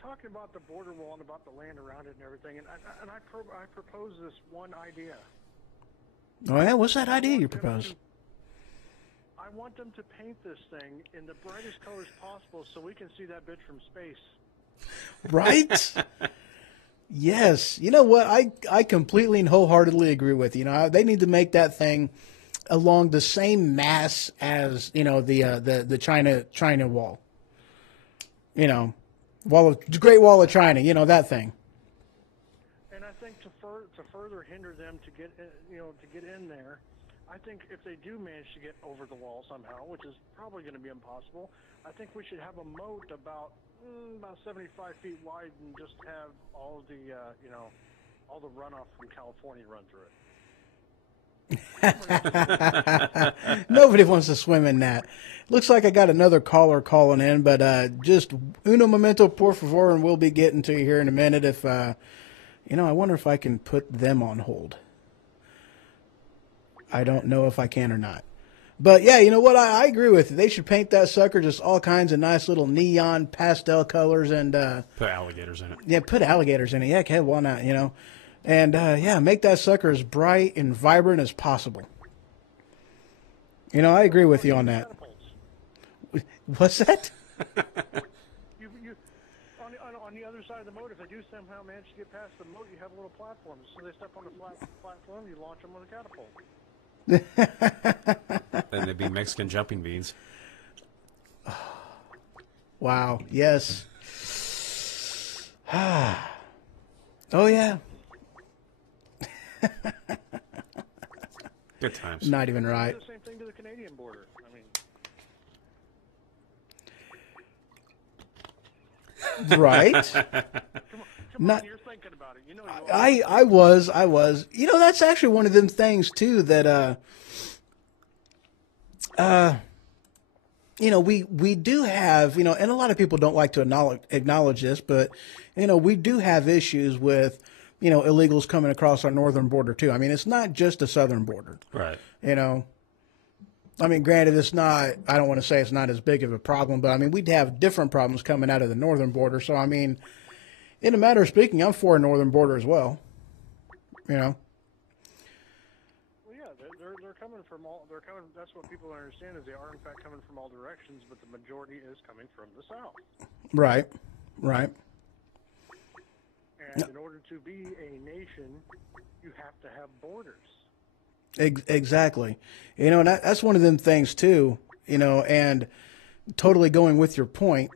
talking about the border wall and about the land around it and everything, and I propose this one idea. Oh, yeah? What's that idea you propose? I want them to paint this thing in the brightest colors possible so we can see that bitch from space. Right? Yes. You know what? I completely and wholeheartedly agree with you. They need to make that thing along the same mass as, the China wall. Great Wall of China, that thing. And I think to further hinder them to get in there, I think if they do manage to get over the wall somehow, which is probably going to be impossible, I think we should have a moat about 75 feet wide and just have all the all the runoff from California run through it. Nobody wants to swim in that. Looks like I got another caller calling in, but just uno momento, por favor, and we'll be getting to you here in a minute. If I wonder if I can put them on hold. I don't know if I can or not. But yeah, you know what? I agree with you. They should paint that sucker just all kinds of nice little neon pastel colors and Put alligators in it. yeah, put alligators in it. Yeah, why not? And make that sucker as bright and vibrant as possible. I agree with you on that. What's that? On the other side of the moat, if they do somehow manage to get past the moat, you have little platforms. So they step on the platform, you launch them with a catapult. Then they'd be Mexican jumping beans. Wow. Yes. Oh yeah. Good times. Not even right. Do the same thing to the Canadian border. Right. Come on, you're thinking about it. You are. I was. That's actually one of them things too that we do have, and a lot of people don't like to acknowledge this, but we do have issues with illegals coming across our northern border too. I mean, it's not just the southern border. Right. I mean, granted, it's not, I don't want to say it's not as big of a problem, but I mean, we'd have different problems coming out of the northern border. So, I mean, in a matter of speaking, I'm for a northern border as well. Well, yeah, they're coming from all. They're coming. That's what people understand is they are in fact coming from all directions, but the majority is coming from the south. Right. Right. And in order to be a nation, you have to have borders. Exactly. And that's one of them things too, and totally going with your point,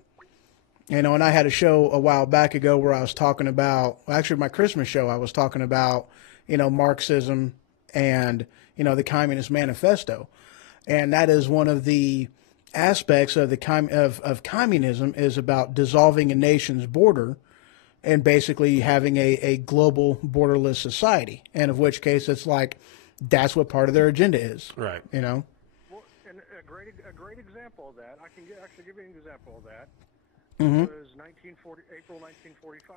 and I had a show a while back ago where I was talking about, actually my Christmas show, I was talking about, Marxism and, the Communist Manifesto. And that is one of the aspects of of communism is about dissolving a nation's border and basically having a global borderless society. And of which case it's like, that's what part of their agenda is. Right. Well, and a great example of that, I can actually give you an example of that. Mm-hmm. It was April 1945.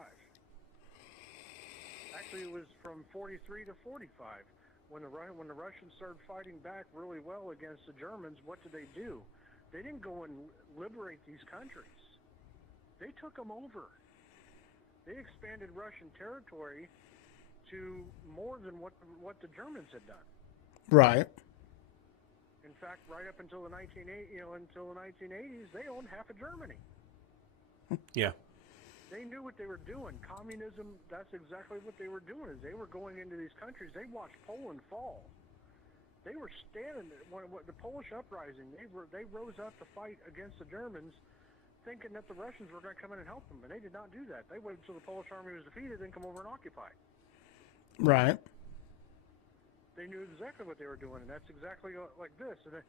Actually, it was from 43 to 45. When the Russians started fighting back really well against the Germans, what did they do? They didn't go and liberate these countries. They took them over. They expanded Russian territory to more than what the Germans had done. Right. In fact, right up until the 1980s, they owned half of Germany. Yeah. They knew what they were doing. Communism, that's exactly what they were doing. Is they were going into these countries. They watched Poland fall. They were standing there when the Polish uprising. They rose up to fight against the Germans, thinking that the Russians were going to come in and help them, and they did not do that. They waited until the Polish army was defeated, then come over and occupy. Right. They knew exactly what they were doing, and that's exactly like this. And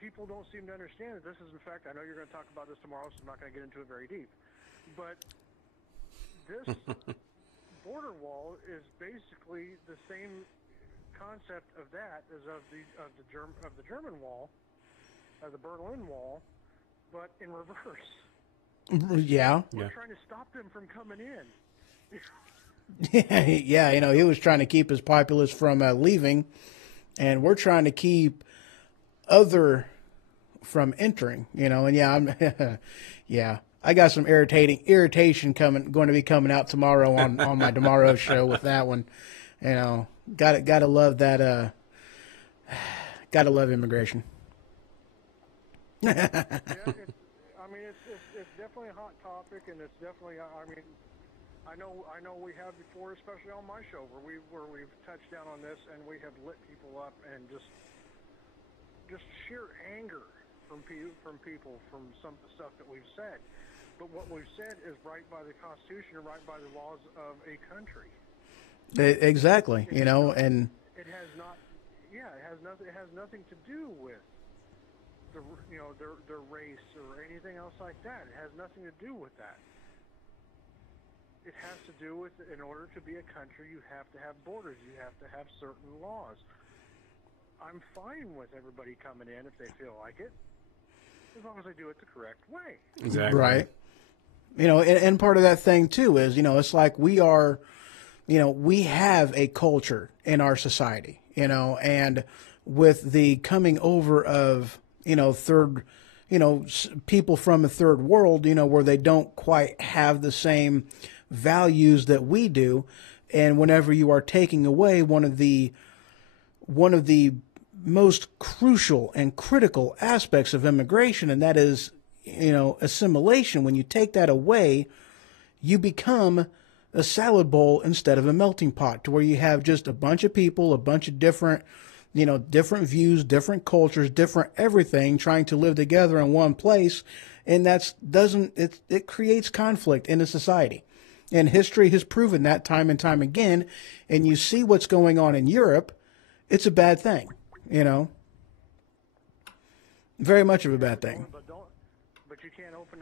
people don't seem to understand that this is, in fact, I know you're going to talk about this tomorrow, so I'm not going to get into it very deep. But this border wall is basically the same concept of that as of the German wall, the Berlin Wall, but in reverse. Yeah. We're trying to stop them from coming in. Yeah, he was trying to keep his populace from leaving, and we're trying to keep other from entering, and yeah, I got some irritation going to be coming out tomorrow on my tomorrow show with that one. Gotta love that. Gotta love immigration. Yeah, it's definitely a hot topic, and it's definitely. I know we have before, especially on my show, where we've touched down on this, and we have lit people up, and just sheer anger from people from some of the stuff that we've said. But what we've said is right by the Constitution and right by the laws of a country. Exactly, and it has not. Yeah, it has nothing to do with their race or anything else like that. It has nothing to do with that. It has to do with, in order to be a country, you have to have borders. You have to have certain laws. I'm fine with everybody coming in if they feel like it, as long as they do it the correct way. Exactly. Right. And part of that thing too is, it's like we are, we have a culture in our society, and with the coming over of, third, people from a third world, where they don't quite have the same values that we do. And whenever you are taking away one of the most crucial and critical aspects of immigration, and that is, assimilation, when you take that away, you become a salad bowl instead of a melting pot, to where you have just a bunch of people, a bunch of different, different views, different cultures, different everything trying to live together in one place. And it creates conflict in a society. And history has proven that time and time again. And you see what's going on in Europe. It's a bad thing, very much of a bad thing. But you can't open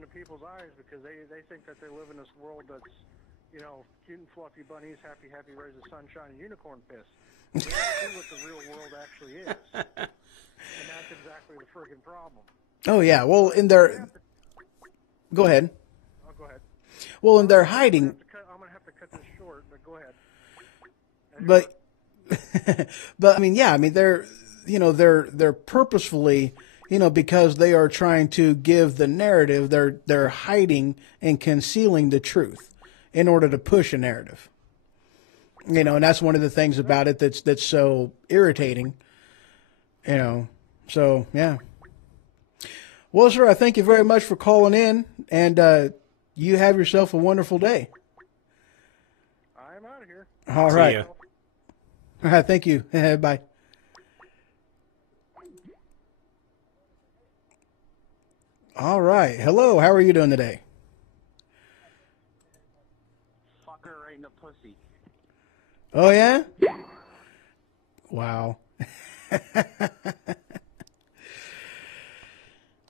the people's eyes, because they think that they live in this world that's, cute and fluffy bunnies, happy rays of sunshine, and unicorn piss. They don't see what the real world actually is, and that's exactly the friggin' problem. Oh yeah, well, go ahead. Oh, go ahead. Well, and they're hiding. I'm gonna have to cut this short, but go ahead. They're purposefully, because they are trying to give the narrative, they're hiding and concealing the truth in order to push a narrative. And that's one of the things about it that's so irritating. So yeah. Well, sir, I thank you very much for calling in, and you have yourself a wonderful day. I'm out of here. All right. All right. Thank you. Bye. All right. Hello. How are you doing today? Fucker right in the pussy. Oh, yeah? Wow.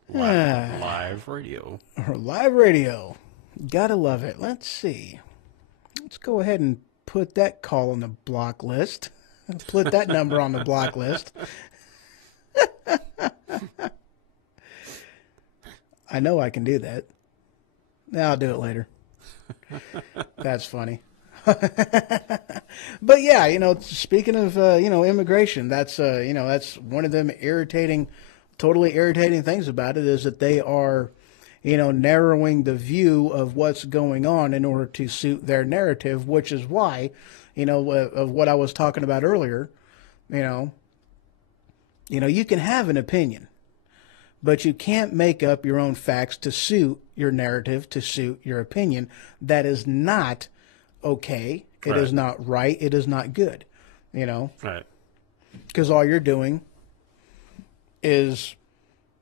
Live radio. Live radio. Gotta love it. Let's see. Let's go ahead and put that call on the block list. Put that number on the block list. I know I can do that. I'll do it later. That's funny. But yeah, speaking of, immigration, that's one of them totally irritating things about it, is that they are, narrowing the view of what's going on in order to suit their narrative, which is why, of what I was talking about earlier, you can have an opinion, but you can't make up your own facts to suit your narrative, to suit your opinion. That is not okay. It is not right. It is not good, Right. Because all you're doing is,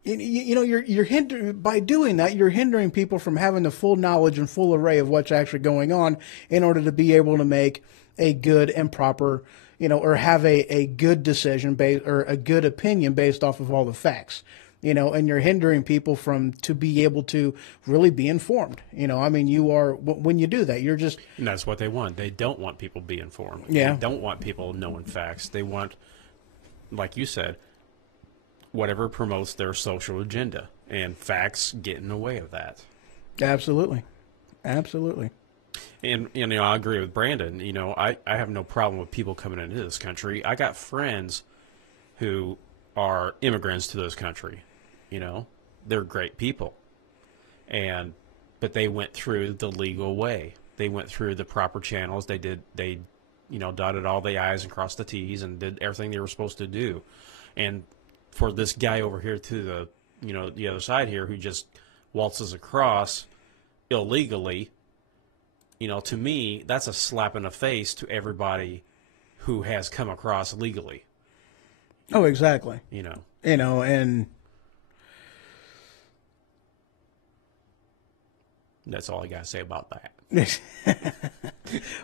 you're hindering, by doing that, you're hindering people from having the full knowledge and full array of what's actually going on in order to be able to make a good and proper, or have a good decision or a good opinion based off of all the facts. and you're hindering people to be able to really be informed. I mean, you are, when you do that, you're just. And that's what they want. They don't want people to be informed. Yeah. They don't want people knowing facts. They want, like you said, whatever promotes their social agenda, and facts get in the way of that. Absolutely. Absolutely. And I agree with Brandon. I have no problem with people coming into this country. I got friends who are immigrants to this country. They're great people, but they went through the legal way. They went through the proper channels. They dotted all the I's and crossed the T's and did everything they were supposed to do. And for this guy over here to the other side here who just waltzes across illegally, to me, that's a slap in the face to everybody who has come across legally. Oh, exactly. And that's all I got to say about that.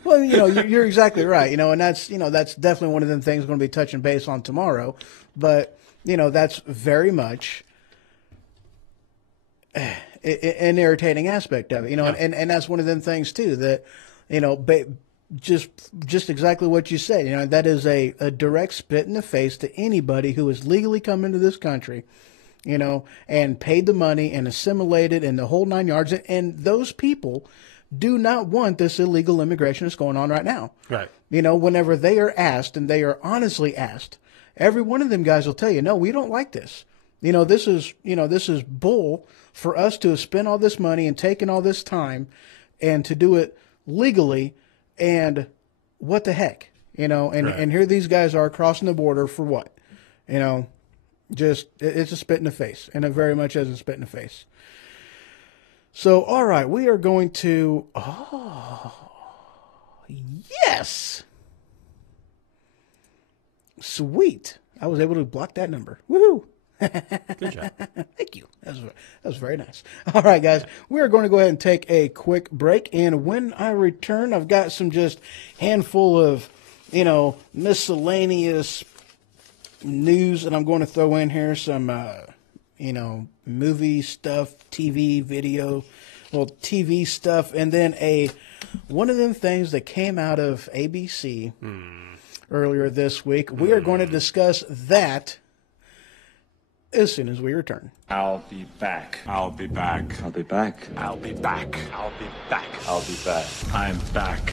Well, you're exactly right. And that's definitely one of them things we're going to be touching base on tomorrow. But, that's very much an irritating aspect of it, Yeah. and that's one of them things too that, just exactly what you said, that is a direct spit in the face to anybody who has legally come into this country, and paid the money and assimilated and the whole 9 yards. And those people do not want this illegal immigration that's going on right now. Right. Whenever they are asked, and they are honestly asked, every one of them guys will tell you, no, we don't like this. This is bull for us to have spent all this money and taken all this time and to do it legally. And what the heck, right. And here these guys are crossing the border for what, it's a spit in the face, and it very much is a spit in the face. So, all right, we are going to, yes. Sweet. I was able to block that number. Woohoo. Good job. Thank you. That was very nice. All right, guys, we are going to go ahead and take a quick break. And when I return, I've got some just handful of, miscellaneous news that I'm going to throw in here. Some, movie stuff, TV, video, TV stuff. And then one of them things that came out of ABC earlier this week. We are going to discuss that as soon as we return. I'll be back. I'll be back. I'll be back. I'll be back. I'll be back. I'll be back. I'm back.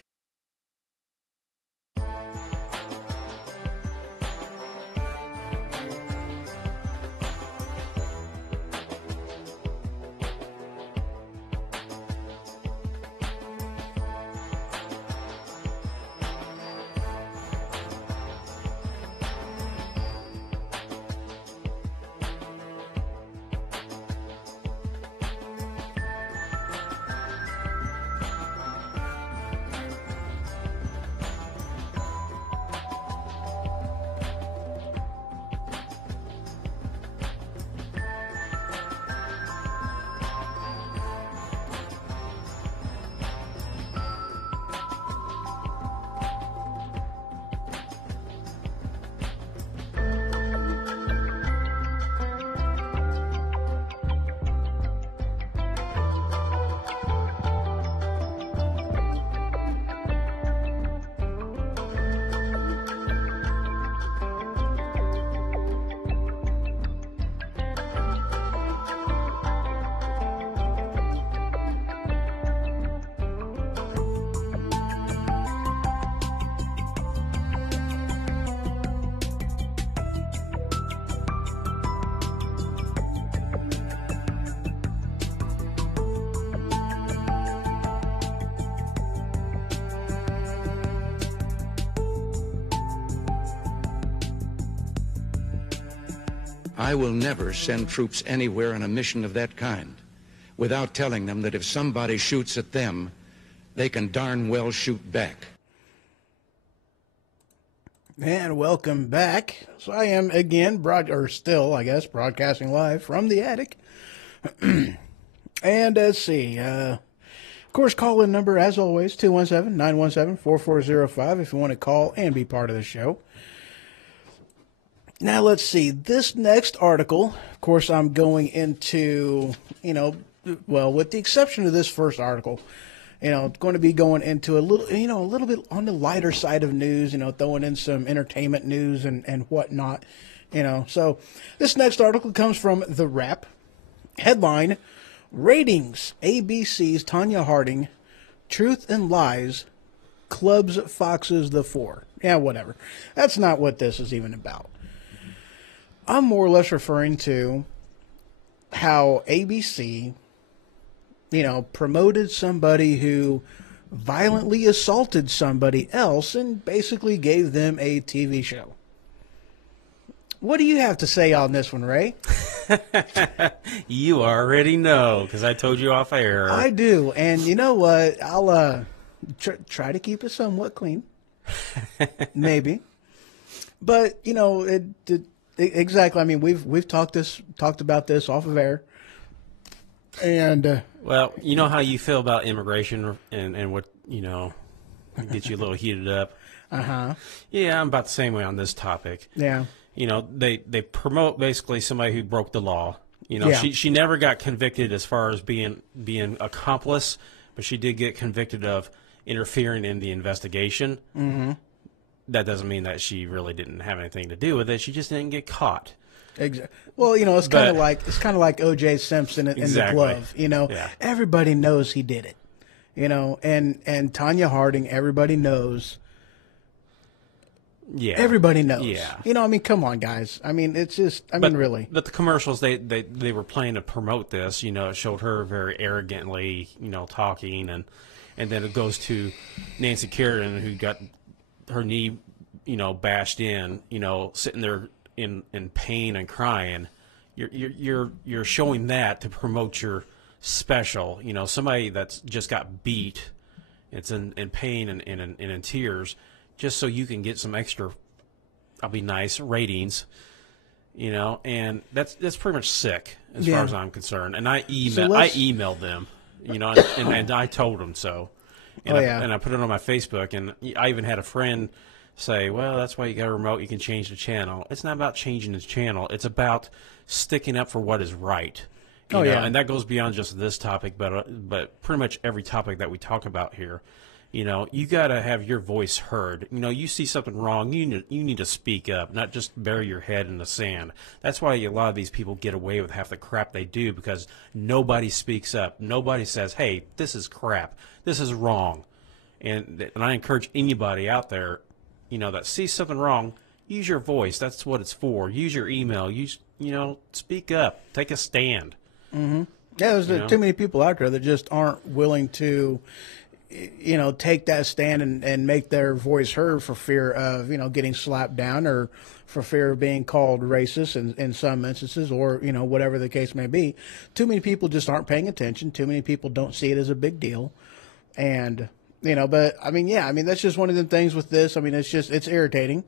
I will never send troops anywhere on a mission of that kind without telling them that if somebody shoots at them, they can darn well shoot back. And welcome back. So I am again, broadcasting live from the attic. And let's see. Of course, call-in number, as always, 217-917-4405 if you want to call and be part of the show. Now, let's see. This next article course, I'm going into, well, with the exception of this first article, going to be going into a little bit on the lighter side of news, throwing in some entertainment news and whatnot, So this next article comes from The Wrap. Headline, Ratings, ABC's Tanya Harding, Truth and Lies, clubs Fox's The Four. Yeah, whatever. That's not what this is even about. I'm more or less referring to how ABC, promoted somebody who violently assaulted somebody else and basically gave them a TV show. What do you have to say on this one, Ray? You already know, because I told you off air. I do, and you know what? I'll try to keep it somewhat clean. Maybe. But, exactly. I mean, we've talked about this off of air. And well, you know how you feel about immigration and what, gets you a little heated up. Uh-huh. Yeah, I'm about the same way on this topic. Yeah. They promote basically somebody who broke the law. Yeah. She never got convicted as far as being accomplice, but she did get convicted of interfering in the investigation. Mm-hmm. That doesn't mean that she really didn't have anything to do with it. She just didn't get caught. Exactly. Well, it's kind of like O.J. Simpson in the glove. Yeah. Everybody knows he did it. And Tanya Harding, everybody knows. Yeah. Everybody knows. Yeah. Come on, guys. It's just, really. But the commercials they were playing to promote this, it showed her very arrogantly, talking, and then it goes to Nancy Kerrigan, who got her knee, bashed in, sitting there in pain and crying. You're showing that to promote your special, somebody that's just got beat, it's in pain and in tears, just so you can get some extra, I'll be nice, ratings, and that's pretty much sick as far as I'm concerned. And I emailed them, and I told them so. And I put it on my Facebook, and I even had a friend say, well, that's why you got a remote, you can change the channel. It's not about changing the channel. It's about sticking up for what is right. You know? And that goes beyond just this topic, but pretty much every topic that we talk about here. You got to have your voice heard. You see something wrong, you need to speak up, not just bury your head in the sand. That's why a lot of these people get away with half the crap they do, because nobody speaks up. Nobody says, hey, this is crap. This is wrong. And I encourage anybody out there, that sees something wrong, use your voice. That's what it's for. Use your email. Speak up. Take a stand. Mm-hmm. Yeah, there's too many people out there that just aren't willing to take that stand and make their voice heard for fear of, getting slapped down, or for fear of being called racist in some instances, or, whatever the case may be. Too many people just aren't paying attention. Too many people don't see it as a big deal. And, but that's just one of the things with this. It's irritating,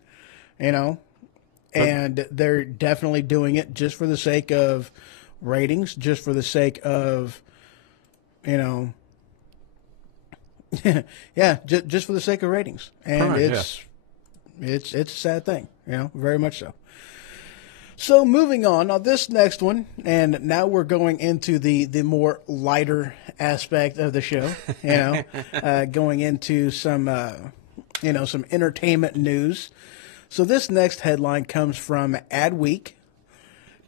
and they're definitely doing it just for the sake of ratings, just for the sake of, just for the sake of ratings. And it's a sad thing, very much so. So moving on, now this next one, and now we're going into the more lighter aspect of the show, going into some, some entertainment news. So this next headline comes from Adweek,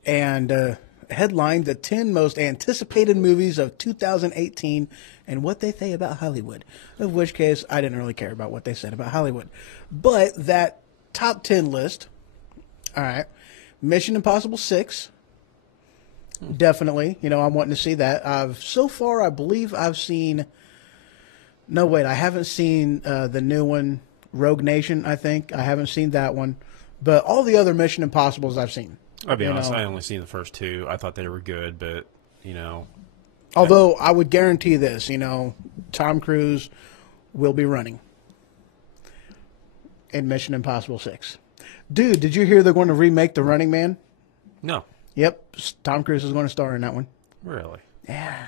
and headline, the 10 most anticipated movies of 2018 and what they say about Hollywood. Of which case, I didn't really care about what they said about Hollywood. But that top 10 list, all right, Mission Impossible 6, definitely. I'm wanting to see that. So far, I believe I've seen, no, wait, I haven't seen the new one, Rogue Nation, I think. I haven't seen that one. But all the other Mission Impossibles I've seen. I'll be honest, I only seen the first two. I thought they were good, but, Although I would guarantee this, Tom Cruise will be running in Mission Impossible 6. Dude, did you hear they're going to remake The Running Man? No. Yep, Tom Cruise is going to star in that one. Really? Yeah.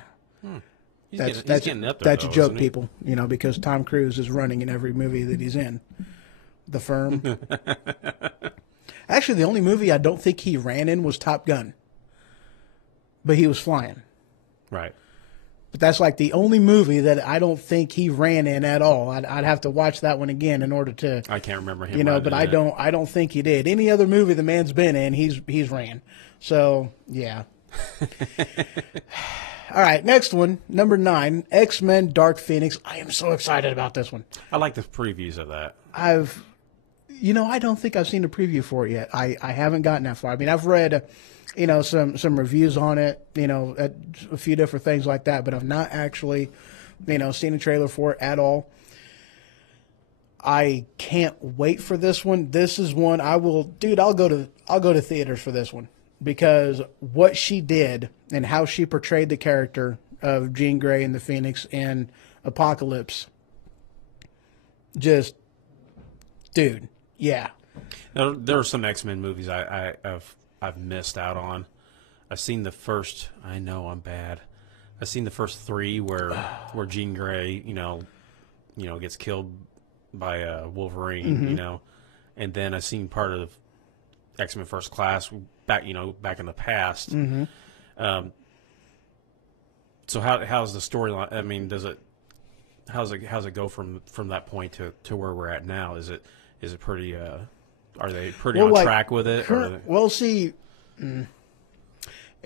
He's getting up there, that's a joke, people, because Tom Cruise is running in every movie that he's in. The Firm. Actually, the only movie I don't think he ran in was Top Gun. but he was flying. Right. But that's like the only movie that I don't think he ran in at all. I'd have to watch that one again in order to. I can't remember him. You know, but I don't think he did. Any other movie the man's been in, he's ran. So yeah. All right, next one, number 9, X-Men: Dark Phoenix. I am so excited about this one. I like the previews of that. I don't think I've seen a preview for it yet. I haven't gotten that far. I mean, I've read, some reviews on it, a few different things like that, but I've not actually, seen a trailer for it at all. I can't wait for this one. This is one I'll go to theaters for this one, because what she did and how she portrayed the character of Jean Grey and the Phoenix in Apocalypse, just, dude, yeah. There are some X-Men movies I've missed out on. I've seen the first. I know I'm bad. I've seen the first 3 where Jean Grey, gets killed by Wolverine, and then I've seen part of X-Men First Class back in the past. So how's the storyline? I mean, how's it go from that point to where we're at now? Is it pretty? Are they pretty on track with it? Well, see,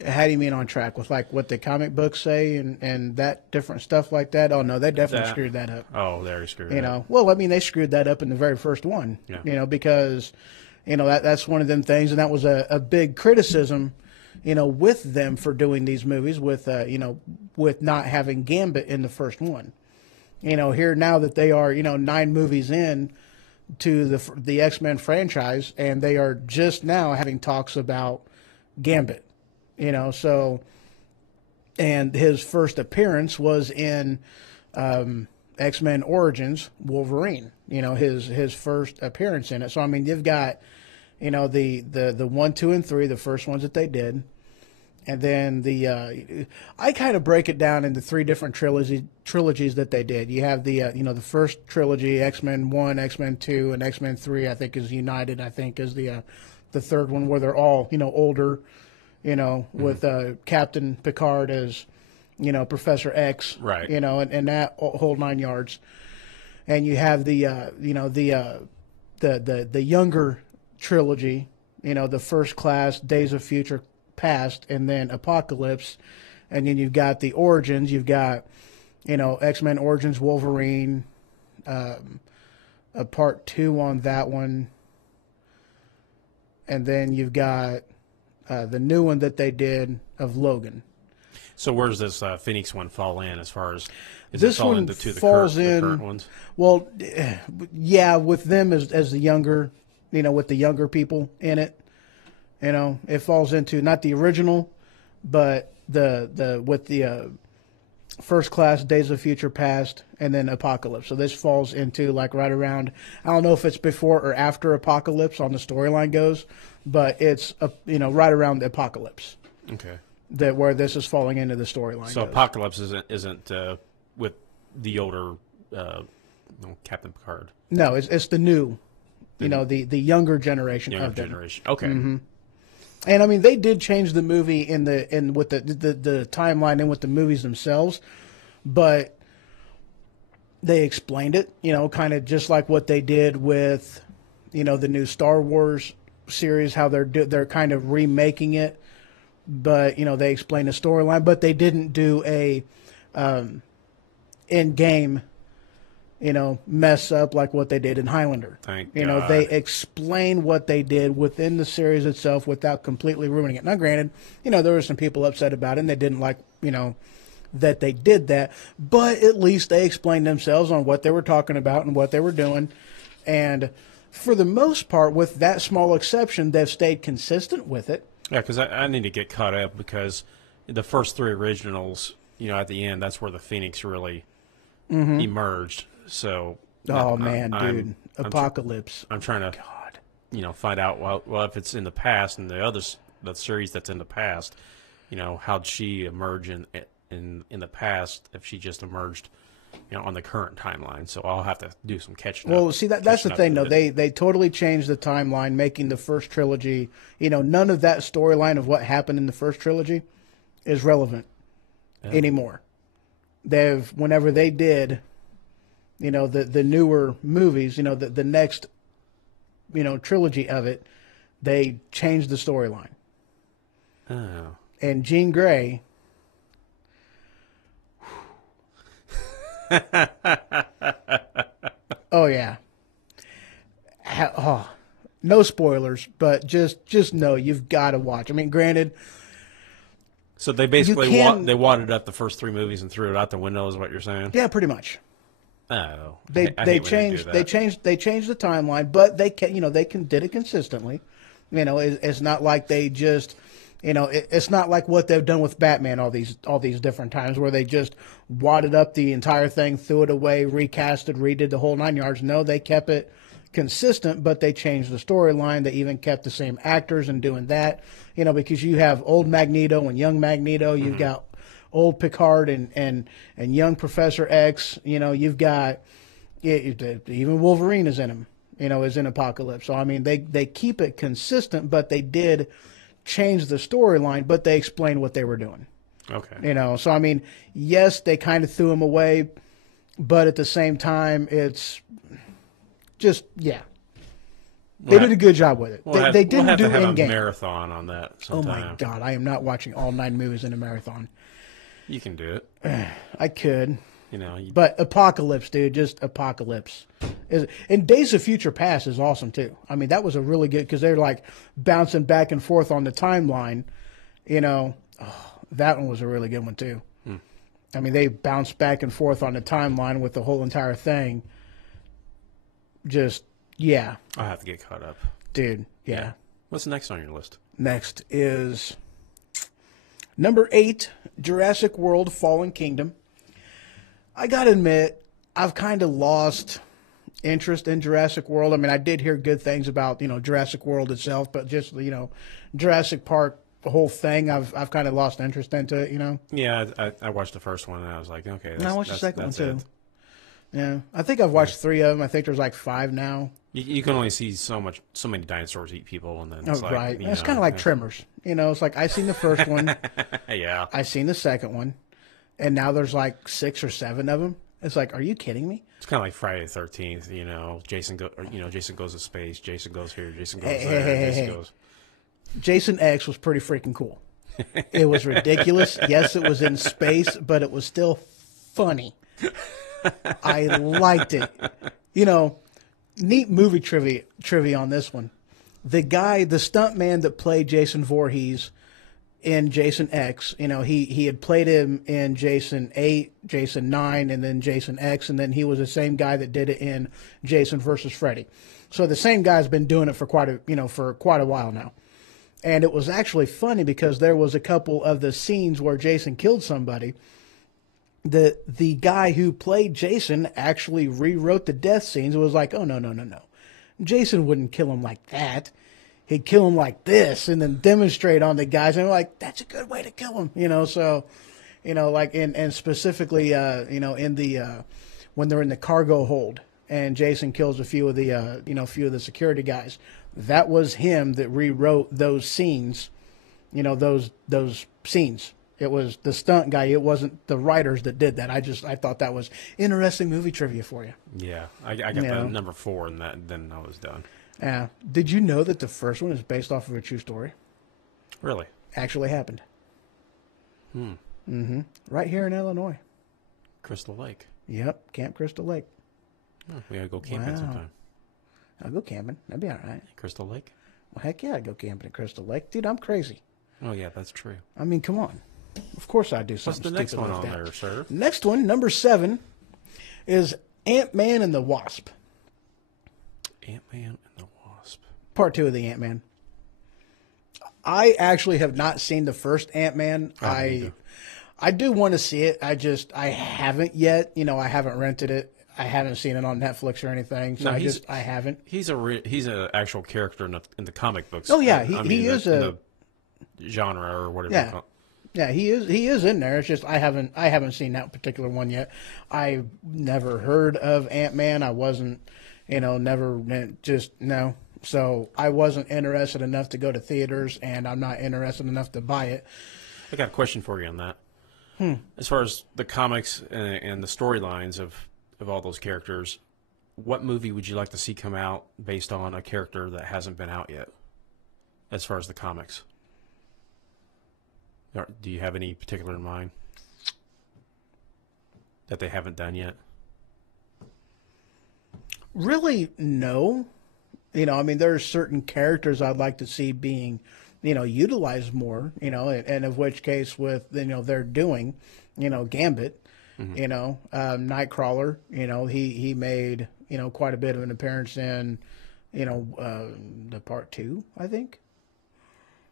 how do you mean on track with like what the comic books say and that different stuff like that? Oh no, they definitely screwed that up. Oh, they screwed it up. Well, I mean, they screwed that up in the very first one. Yeah. Because that's one of them things, and that was a big criticism, with them for doing these movies with with not having Gambit in the first one. Here now that they are 9 movies in to the X-Men franchise, and they are just now having talks about Gambit. So, and his first appearance was in X-Men Origins Wolverine, his first appearance in it. So, I mean, you've got, the 1, 2, and 3, the first ones that they did. And then I kind of break it down into 3 different trilogies that they did. You have the first trilogy, X-Men 1, X-Men 2, and X-Men 3, I think is United, I think is the third one, where they're all, older, with Captain Picard as, Professor X, right? And that whole 9 yards. And you have the younger trilogy, the First Class, Days of Future Past, and then Apocalypse. And then you've got the Origins. You've got, X-Men Origins Wolverine, a part 2 on that one. And then you've got the new one that they did of Logan. So where does this Phoenix one fall in as far as this one falls in? The current ones? Well, yeah, with them as the younger, with the younger people in it, it falls into not the original, but with the First Class, Days of Future Past, and then Apocalypse. So this falls into like right around. I don't know if it's before or after Apocalypse on the storyline goes, but it's right around the Apocalypse. Okay. That where this is falling into the storyline. So goes. Apocalypse isn't with the older Captain Picard. No, it's the new, the younger generation younger of them. generation. Okay. Mm-hmm. And I mean, they did change the movie with the timeline and with the movies themselves, but they explained it, kind of just like what they did with, the new Star Wars series, how they're kind of remaking it, but they explained the storyline, but they didn't do a in-game mess up like what they did in Highlander. Thank God. They explain what they did within the series itself without completely ruining it. Now, granted, there were some people upset about it, and they didn't like, that they did that, but at least they explained themselves on what they were talking about and what they were doing. And for the most part, with that small exception, they've stayed consistent with it. Yeah, because I need to get caught up, because the first 3 originals, at the end, that's where the Phoenix really emerged. So, dude, Apocalypse. I'm trying to, find out. Well, if it's in the past, and the series that's in the past, how'd she emerge in the past? If she just emerged, on the current timeline. So I'll have to do some catching up. Well, see, that's the thing, though. They totally changed the timeline, making the first trilogy. None of that storyline of what happened in the first trilogy is relevant anymore. Whenever they did, the newer movies, the next, trilogy of it, they changed the storyline. Oh. And Jean Grey. Oh yeah. No spoilers, but just know you've got to watch. I mean, granted. So they basically they wadded up the first 3 movies and threw it out the window, is what you're saying? Yeah, pretty much. Oh, They changed the timeline, but they did it consistently. It's not like they just, it's not like what they've done with Batman all these different times where they just wadded up the entire thing, threw it away, recasted, redid the whole 9 yards. No, they kept it consistent, but they changed the storyline. They even kept the same actors and doing that, because you have old Magneto and young Magneto. You've got old Picard and young Professor X. You've got even Wolverine is in him. Is in Apocalypse. So I mean, they keep it consistent, but they did change the storyline, but they explained what they were doing. Okay. So I mean, yes, they kind of threw him away, but at the same time, it's just they did a good job with it. They didn't we'll do have in-game. A marathon on that sometime. Oh my God, I am not watching all 9 movies in a marathon. You can do it. I could. But Apocalypse, dude, just Apocalypse. And Days of Future Past is awesome too. I mean, that was a really good, because they're like bouncing back and forth on the timeline. That one was a really good one too. I mean, they bounced back and forth on the timeline with the whole entire thing. Just, yeah. I'll have to get caught up. Dude, yeah. What's next on your list? Next is number 8, Jurassic World Fallen Kingdom. I got to admit, I've kind of lost interest in Jurassic World. I mean, I did hear good things about, Jurassic World itself, but just, Jurassic Park, the whole thing, I've kind of lost interest into it, Yeah, I watched the first one and I was like, okay, I watched the second one too. It. Yeah, I think I've watched 3 of them. I think there's like 5 now. You can only see so many dinosaurs eat people, and then it's right. It's kind of like Tremors. It's like I seen the first one. Yeah. I seen the second one, and now there's like 6 or 7 of them. It's like, are you kidding me? It's kind of like Friday the 13th. Jason goes to space. Jason goes here. Jason goes there. Jason goes. Jason X was pretty freaking cool. It was ridiculous. Yes, it was in space, but it was still funny. I liked it. Neat movie trivia on this one. The stunt man that played Jason Voorhees in Jason X, he had played him in Jason 8, Jason 9, and then Jason X, and then he was the same guy that did it in Jason versus Freddy. So the same guy's been doing it for quite a while now. And it was actually funny because there was a couple of the scenes where Jason killed somebody. The guy who played Jason actually rewrote the death scenes. It was like, oh, no. Jason wouldn't kill him like that. He'd kill him like this and then demonstrate on the guys. And like, that's a good way to kill him, So, like, and specifically, in the, when they're in the cargo hold and Jason kills a few of the security guys, that was him that rewrote those scenes, those scenes. It was the stunt guy. It wasn't the writers that did that. I thought that was interesting movie trivia for you. Yeah, I got the number 4, and then I was done. Yeah. Did you know that the first one is based off of a true story? Really? Actually happened. Mm-hmm. Right here in Illinois. Crystal Lake. Yep, Camp Crystal Lake. Oh, we gotta go camping sometime. I'll go camping. That'd be all right. Crystal Lake? Well, heck yeah, I'd go camping at Crystal Lake. Dude, I'm crazy. Oh, yeah, that's true. I mean, come on. Of course I'd do something stupid. What's the next one like on that. there, sir? Next one, number 7, is Ant-Man and the Wasp. Ant-Man and the Wasp. Part 2 of the Ant-Man. I actually have not seen the first Ant-Man. I do want to see it. I haven't yet. I haven't rented it. I haven't seen it on Netflix or anything. So I haven't. He's an actual character in the comic books. Oh yeah, he is a genre or whatever. Yeah. You call it. Yeah, he is in there. It's just I haven't seen that particular one yet. I've never heard of Ant-Man. I wasn't, no. So I wasn't interested enough to go to theaters, and I'm not interested enough to buy it. I got a question for you on that. As far as the comics and the storylines of all those characters, what movie would you like to see come out based on a character that hasn't been out yet? As far as the comics, do you have any particular in mind that they haven't done yet? Really, no. You know, I mean, there are certain characters I'd like to see being, you know, utilized more, you know, and of which case with, you know, they're doing, you know, Gambit, you know, Nightcrawler, you know, he made, you know, quite a bit of an appearance in, you know, the part 2, I think.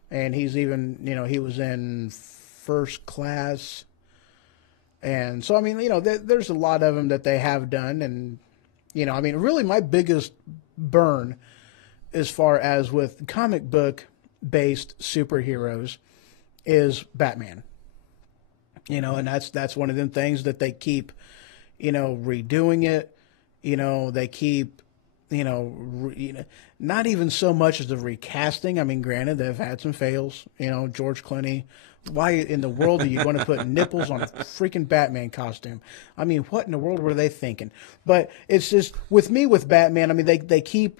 And he's even, you know, he was in First Class. And so, I mean, you know, there's a lot of them that they have done. And, you know, I mean, really my biggest burn as far as with comic book based superheroes is Batman. You know, and that's one of them things that they keep, you know, redoing it. You know, they keep, you know, not even so much as the recasting. I mean, granted, they've had some fails. You know, George Clooney. Why in the world are you going to put nipples on a freaking Batman costume? I mean, what in the world were they thinking? But it's just, with me, with Batman, I mean, they keep,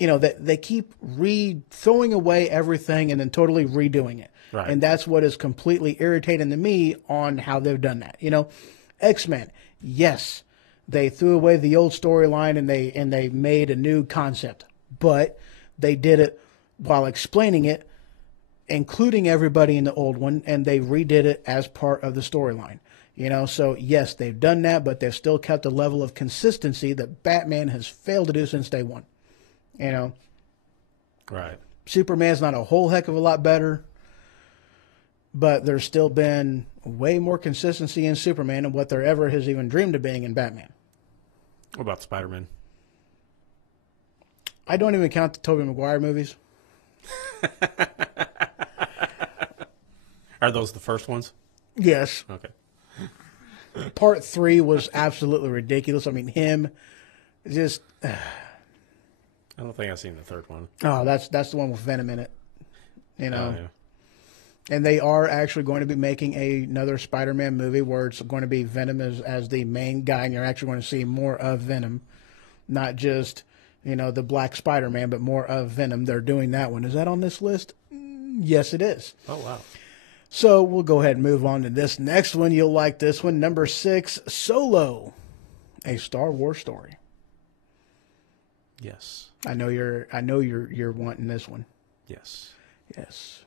you know, they keep throwing away everything and then totally redoing it. Right. And that's what is completely irritating to me on how they've done that. You know, X-Men, yes, they threw away the old storyline and they made a new concept, but they did it while explaining it, including everybody in the old one, and they redid it as part of the storyline. You know, so yes, they've done that, but they've still kept a level of consistency that Batman has failed to do since day one. You know, Right. Superman's not a whole heck of a lot better, but there's still been way more consistency in Superman than what there ever has even dreamed of being in Batman. What about Spider-Man? I don't even count the Tobey Maguire movies. Are those the first ones? Yes. Okay. Part 3 was absolutely ridiculous. I mean, him just... I don't think I've seen the third one. Oh, that's the one with Venom in it. You know? Oh, yeah. And they are actually going to be making another Spider-Man movie where it's going to be Venom as the main guy, and you're actually going to see more of Venom. Not just, you know, the Black Spider-Man, but more of Venom. They're doing that one. Is that on this list? Yes, it is. Oh, wow. So we'll go ahead and move on to this next one. You'll like this one. Number 6, Solo, a Star Wars story. Yes. I know you're wanting this one. Yes. Yes.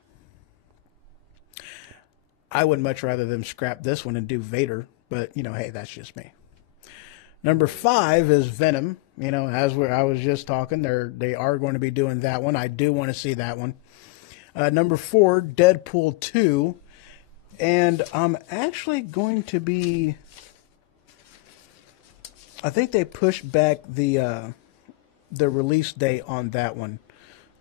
I would much rather them scrap this one and do Vader, but, you know, hey, that's just me. Number 5 is Venom. You know, I was just talking, they are going to be doing that one. I do want to see that one. Number 4, Deadpool 2. And I'm actually going to be... I think they pushed back the release date on that one,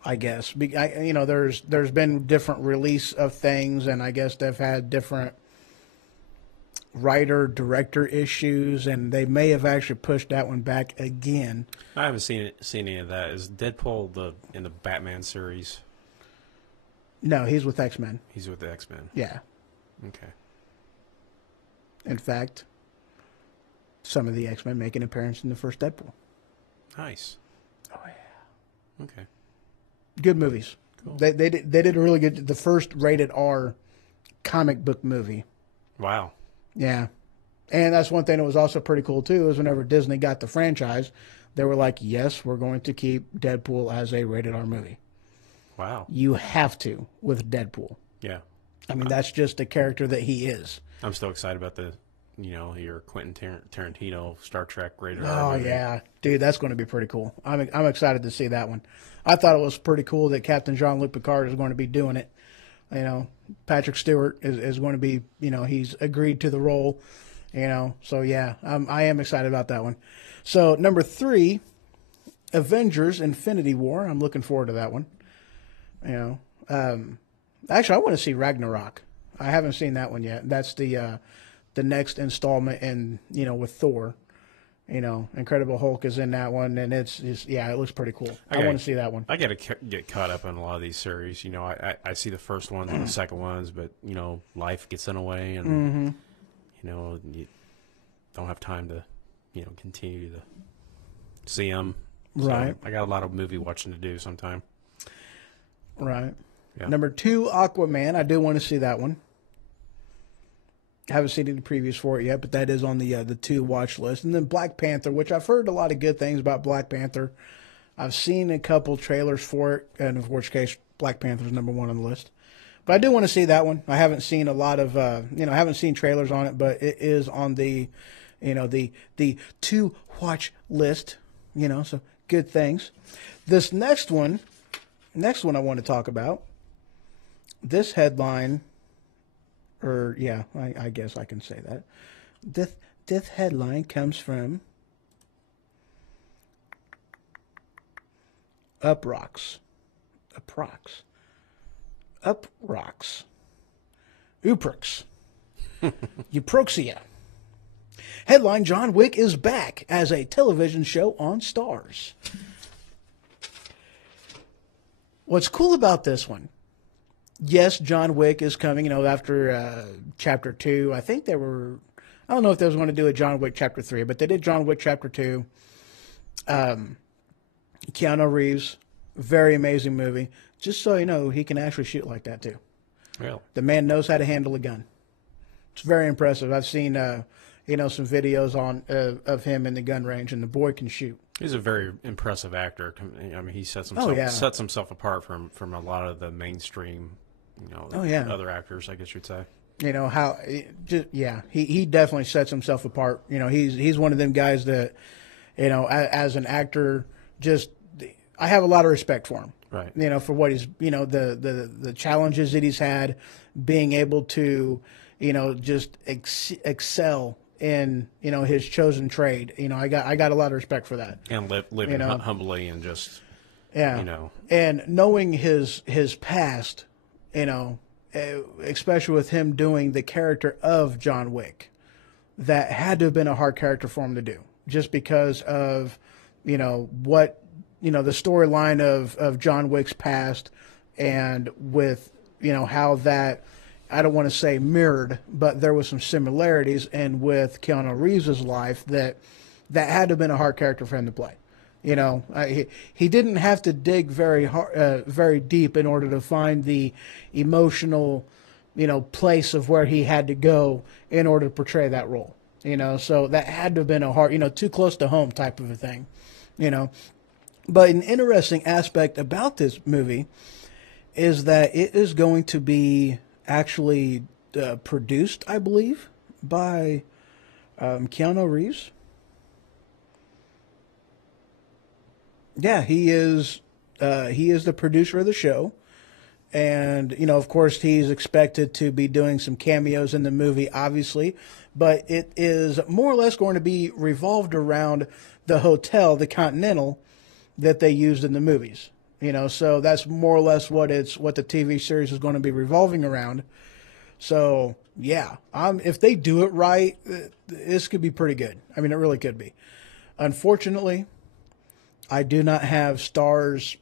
I guess. You know, there's been different release of things, and I guess they've had different writer-director issues, and they may have actually pushed that one back again. I haven't seen any of that. Is Deadpool in the Batman series? No, he's with X-Men. He's with the X-Men. Yeah. Okay. In fact, some of the X-Men make an appearance in the first Deadpool. Nice. Oh, yeah. Okay. Good movies. Cool. They did a really good... The first rated R comic book movie. Wow. Yeah. And that's one thing that was also pretty cool, too, is whenever Disney got the franchise, they were like, yes, we're going to keep Deadpool as a rated R movie. Wow. You have to with Deadpool. Yeah. I mean, that's just the character that he is. I'm still excited about your Quentin Tarantino Star Trek rated Oh, R movie. yeah. Dude, that's going to be pretty cool. I'm excited to see that one. I thought it was pretty cool that Captain Jean-Luc Picard is going to be doing it. You know, Patrick Stewart is going to be, you know, he's agreed to the role, you know. So, yeah, I am excited about that one. So, number 3, Avengers Infinity War. I'm looking forward to that one. You know, actually, I want to see Ragnarok. I haven't seen that one yet. That's the next installment in, you know, with Thor. Incredible Hulk is in that one, and it's just, it looks pretty cool. I want to see that one. I got to get caught up on a lot of these series. I see the first ones and the second ones, but life gets in the way, and you don't have time to continue to see them. Right. So I got a lot of movie watching to do sometime. Right. Yeah. Number 2, Aquaman. I do want to see that one. I haven't seen any previews for it yet, but that is on the 2 watch list. And then Black Panther, which I've heard a lot of good things about Black Panther. I've seen a couple trailers for it, and in which case Black Panther's number 1 on the list. But I do want to see that one. I haven't seen a lot of, I haven't seen trailers on it, but it is on the, the 2 watch list. So good things. This next one I want to talk about. This headline. I guess I can say that. This headline comes from Uproxx. Euproxia. Headline, John Wick is back as a television show on Starz. What's cool about this one, yes, John Wick is coming, after Chapter 2. I think I don't know if they was going to do a John Wick Chapter 3, but they did John Wick Chapter 2. Keanu Reeves, very amazing movie. Just so you know, he can actually shoot like that, too. Really? The man knows how to handle a gun. It's very impressive. I've seen, some videos of him in the gun range, and the boy can shoot. He's a very impressive actor. I mean, he sets himself apart from a lot of the mainstream, other actors, I guess you'd say. He definitely sets himself apart. He's one of them guys that, as an actor, I have a lot of respect for him. Right. For what he's, the challenges that he's had, being able to, just excel in, his chosen trade. I got a lot of respect for that. And living humbly and just, And knowing his past, especially with him doing the character of John Wick, that had to have been a hard character for him to do, just because of, what, the storyline of John Wick's past, and with, how that, I don't want to say mirrored, but there was some similarities, and with Keanu Reeves' life that had to have been a hard character for him to play. He didn't have to dig very hard, very deep in order to find the emotional, place of where he had to go in order to portray that role. So that had to have been a hard, too close to home type of a thing. But an interesting aspect about this movie is that it is going to be actually produced, I believe, by Keanu Reeves. Yeah, he is the producer of the show. And, of course, he's expected to be doing some cameos in the movie, obviously. But it is more or less going to be revolved around the hotel, the Continental, that they used in the movies. So that's more or less what the TV series is going to be revolving around. So, yeah, if they do it right, this could be pretty good. I mean, it really could be. Unfortunately, I do not have Starz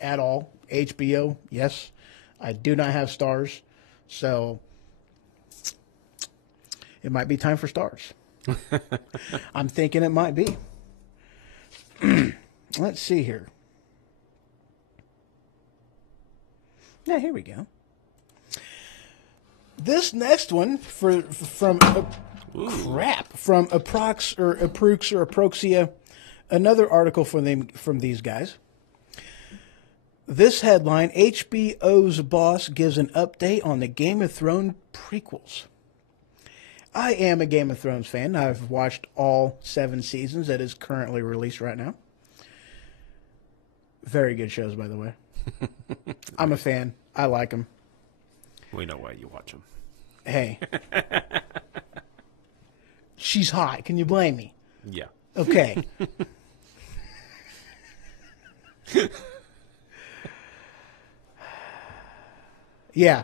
at all. HBO, yes. I do not have Starz. So it might be time for Starz. I'm thinking it might be. Let's see here. Yeah, here we go. This next one from Euproxia, another article from these guys. This headline, HBO's boss gives an update on the Game of Thrones prequels. I am a Game of Thrones fan. I've watched all 7 seasons that is currently released right now. Very good shows, by the way. I'm a fan. I like them. We know why you watch them. Hey. She's hot. Can you blame me? Yeah. Okay. Yeah.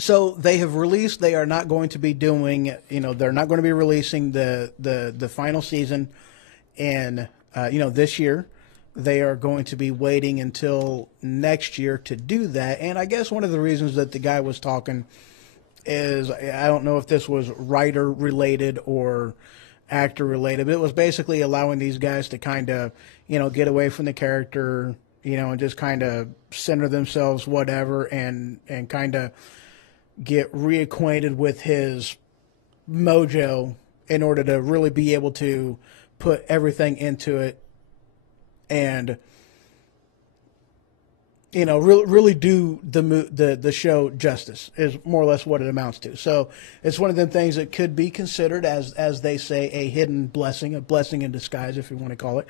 So they have released. They are not going to be doing. They're not going to be releasing the final season, in this year. They are going to be waiting until next year to do that. And I guess one of the reasons that the guy was talking is, I don't know if this was writer related or actor related, but it was basically allowing these guys to kind of, get away from the character, and just kind of center themselves, whatever, and kind of get reacquainted with his mojo in order to really be able to put everything into it and really do the show justice, is more or less what it amounts to. So it's one of them things that could be considered, as they say, a hidden blessing, a blessing in disguise, if you want to call it.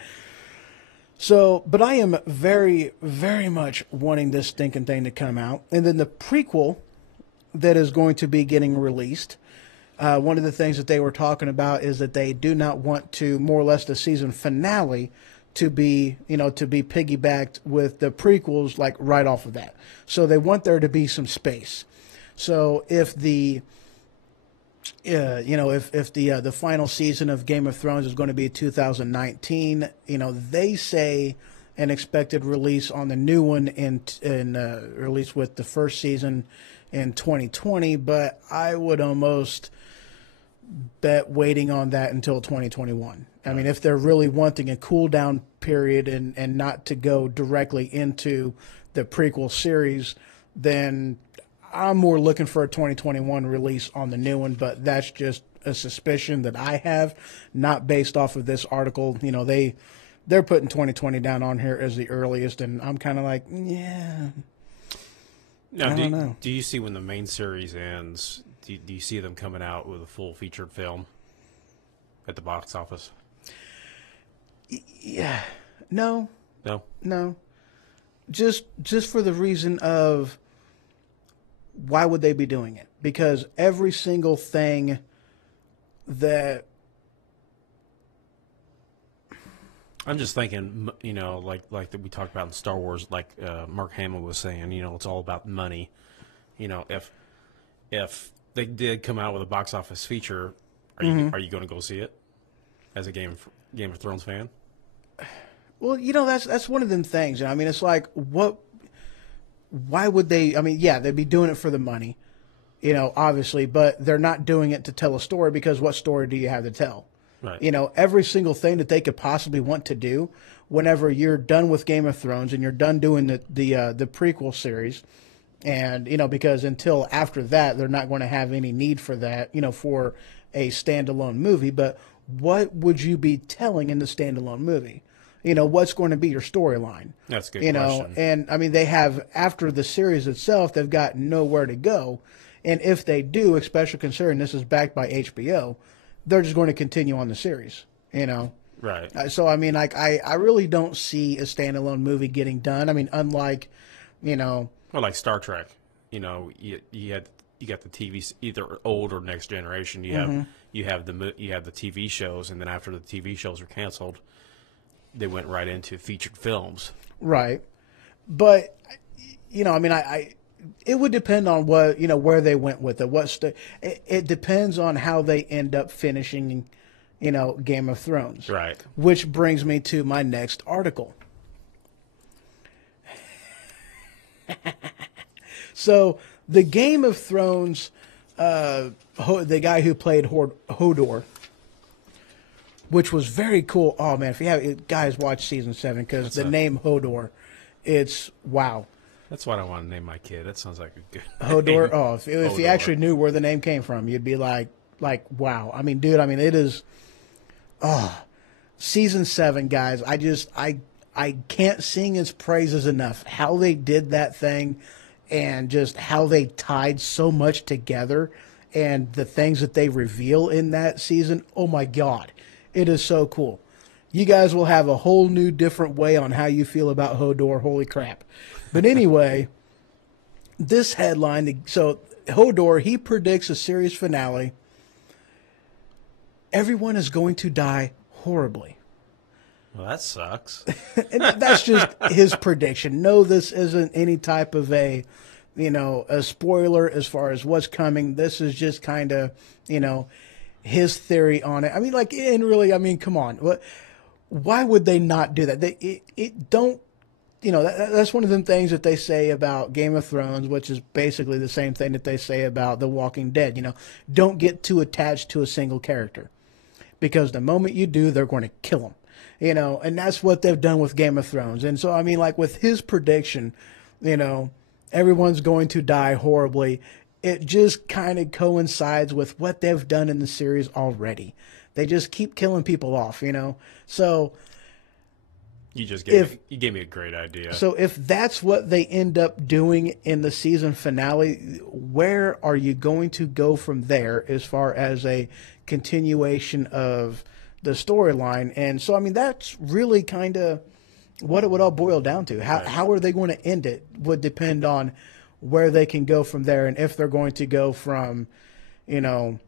So, but I am very, very much wanting this stinking thing to come out. And then the prequel that is going to be getting released, one of the things that they were talking about is that they do not want to, more or less, the season finale to be piggybacked with the prequels, like right off of that. So they want there to be some space. So if the the final season of Game of Thrones is going to be 2019, they say an expected release on the new one in release with the first season in 2020, but I would almost bet waiting on that until 2021. I mean, if they're really wanting a cool down period and not to go directly into the prequel series, then I'm more looking for a 2021 release on the new one, but that's just a suspicion that I have, not based off of this article. They're putting 2020 down on here as the earliest, and I'm kind of like, yeah. Now, I don't know. Do you see when the main series ends, do you see them coming out with a full featured film at the box office? Yeah. No. No? Just for the reason of, why would they be doing it? Because every single thing that... I'm just thinking, like that we talked about in Star Wars, like Mark Hamill was saying, it's all about money. If they did come out with a box office feature, are you going to go see it as a Game of Thrones fan? Well, that's one of them things. I mean, it's like, why would they? I mean, yeah, they'd be doing it for the money, obviously, but they're not doing it to tell a story, because what story do you have to tell? Right. Every single thing that they could possibly want to do, whenever you're done with Game of Thrones and you're done doing the prequel series, and because until after that, they're not going to have any need for that, for a standalone movie. But what would you be telling in the standalone movie? What's going to be your storyline? That's a good question. And I mean, they have, after the series itself, they've got nowhere to go. And if they do, especially considering this is backed by HBO, they're just going to continue on the series, Right. So, I mean, like, I really don't see a standalone movie getting done. I mean, unlike, Well, like Star Trek, you got the TV, either old or next generation. You have the TV shows, and then after the TV shows were canceled, they went right into featured films. Right. But, I mean, it would depend on what, where they went with it. It depends on how they end up finishing, Game of Thrones. Right. Which brings me to my next article. So, the Game of Thrones, the guy who played Hodor, which was very cool. Oh, man, if you have guys, watch season 7, because the name Hodor, it's wow. That's what I want to name my kid. That sounds like a good Hodor. name. Oh, if you actually knew where the name came from, you'd be like, wow. I mean, dude, it is. Oh, season 7, guys. I can't sing its praises enough. How they did that thing, and just how they tied so much together, and the things that they reveal in that season. Oh my God, it is so cool. You guys will have a whole new different way on how you feel about Hodor. Holy crap. But anyway, this headline, so Hodor, he predicts a series finale. Everyone is going to die horribly. Well, that sucks. And that's just his prediction. No, this isn't any type of a a spoiler as far as what's coming. This is just kind of, his theory on it. I mean, like, and really, I mean, come on. Why would they not do that? That's one of them things that they say about Game of Thrones, which is basically the same thing that they say about The Walking Dead. Don't get too attached to a single character, because the moment you do, they're going to kill them. And that's what they've done with Game of Thrones. And so, I mean, like with his prediction, everyone's going to die horribly. It just kind of coincides with what they've done in the series already. They just keep killing people off, So you gave me a great idea. So if that's what they end up doing in the season finale, where are you going to go from there as far as a continuation of the storyline? And so, I mean, that's really kind of what it would all boil down to. How are they going to end it would depend on where they can go from there, and if they're going to go from, from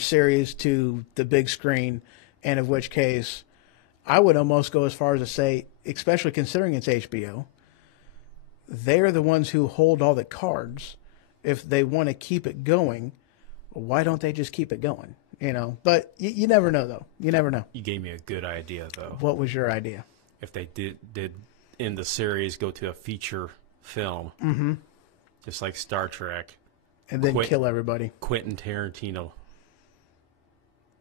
series to the big screen, and of which case I would almost go as far as to say, especially considering it's HBO, they're the ones who hold all the cards. If they want to keep it going, why don't they just keep it going? But you never know, though. You never know. You gave me a good idea, though. What was your idea? If they did in the series go to a feature film, just like Star Trek, and then kill everybody. Quentin Tarantino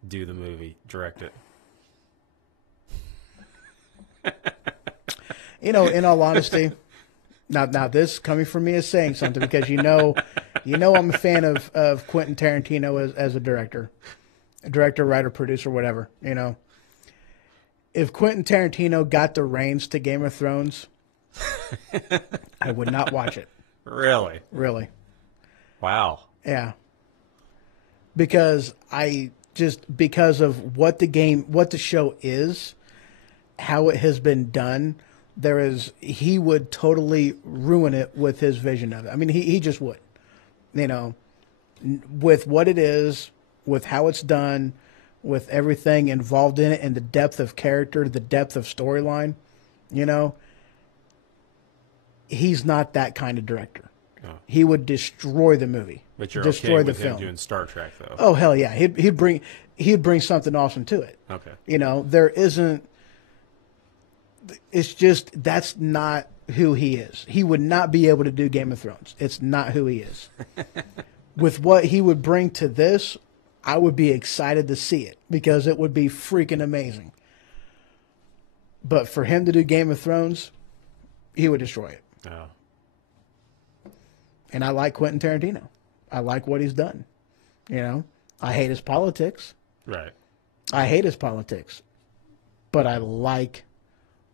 do the movie, direct it. In all honesty, now this coming from me is saying something, because I'm a fan of Quentin Tarantino as a director, writer, producer, whatever. If Quentin Tarantino got the reins to Game of Thrones, I would not watch it. Really? Really. Wow. Yeah. Because of what the show is, how it has been done, he would totally ruin it with his vision of it. I mean, he just would, with what it is, with how it's done, with everything involved in it, and the depth of character, the depth of storyline, he's not that kind of director. Oh. He would destroy the movie. But you're destroy okay the with film. him doing Star Trek, though. Oh, hell yeah. He'd bring something awesome to it. Okay. There isn't. It's just, that's not who he is. He would not be able to do Game of Thrones. It's not who he is. With what he would bring to this, I would be excited to see it, because it would be freaking amazing. But for him to do Game of Thrones, he would destroy it. Oh. And I like Quentin Tarantino. I like what he's done. I hate his politics. Right. I hate his politics. But I like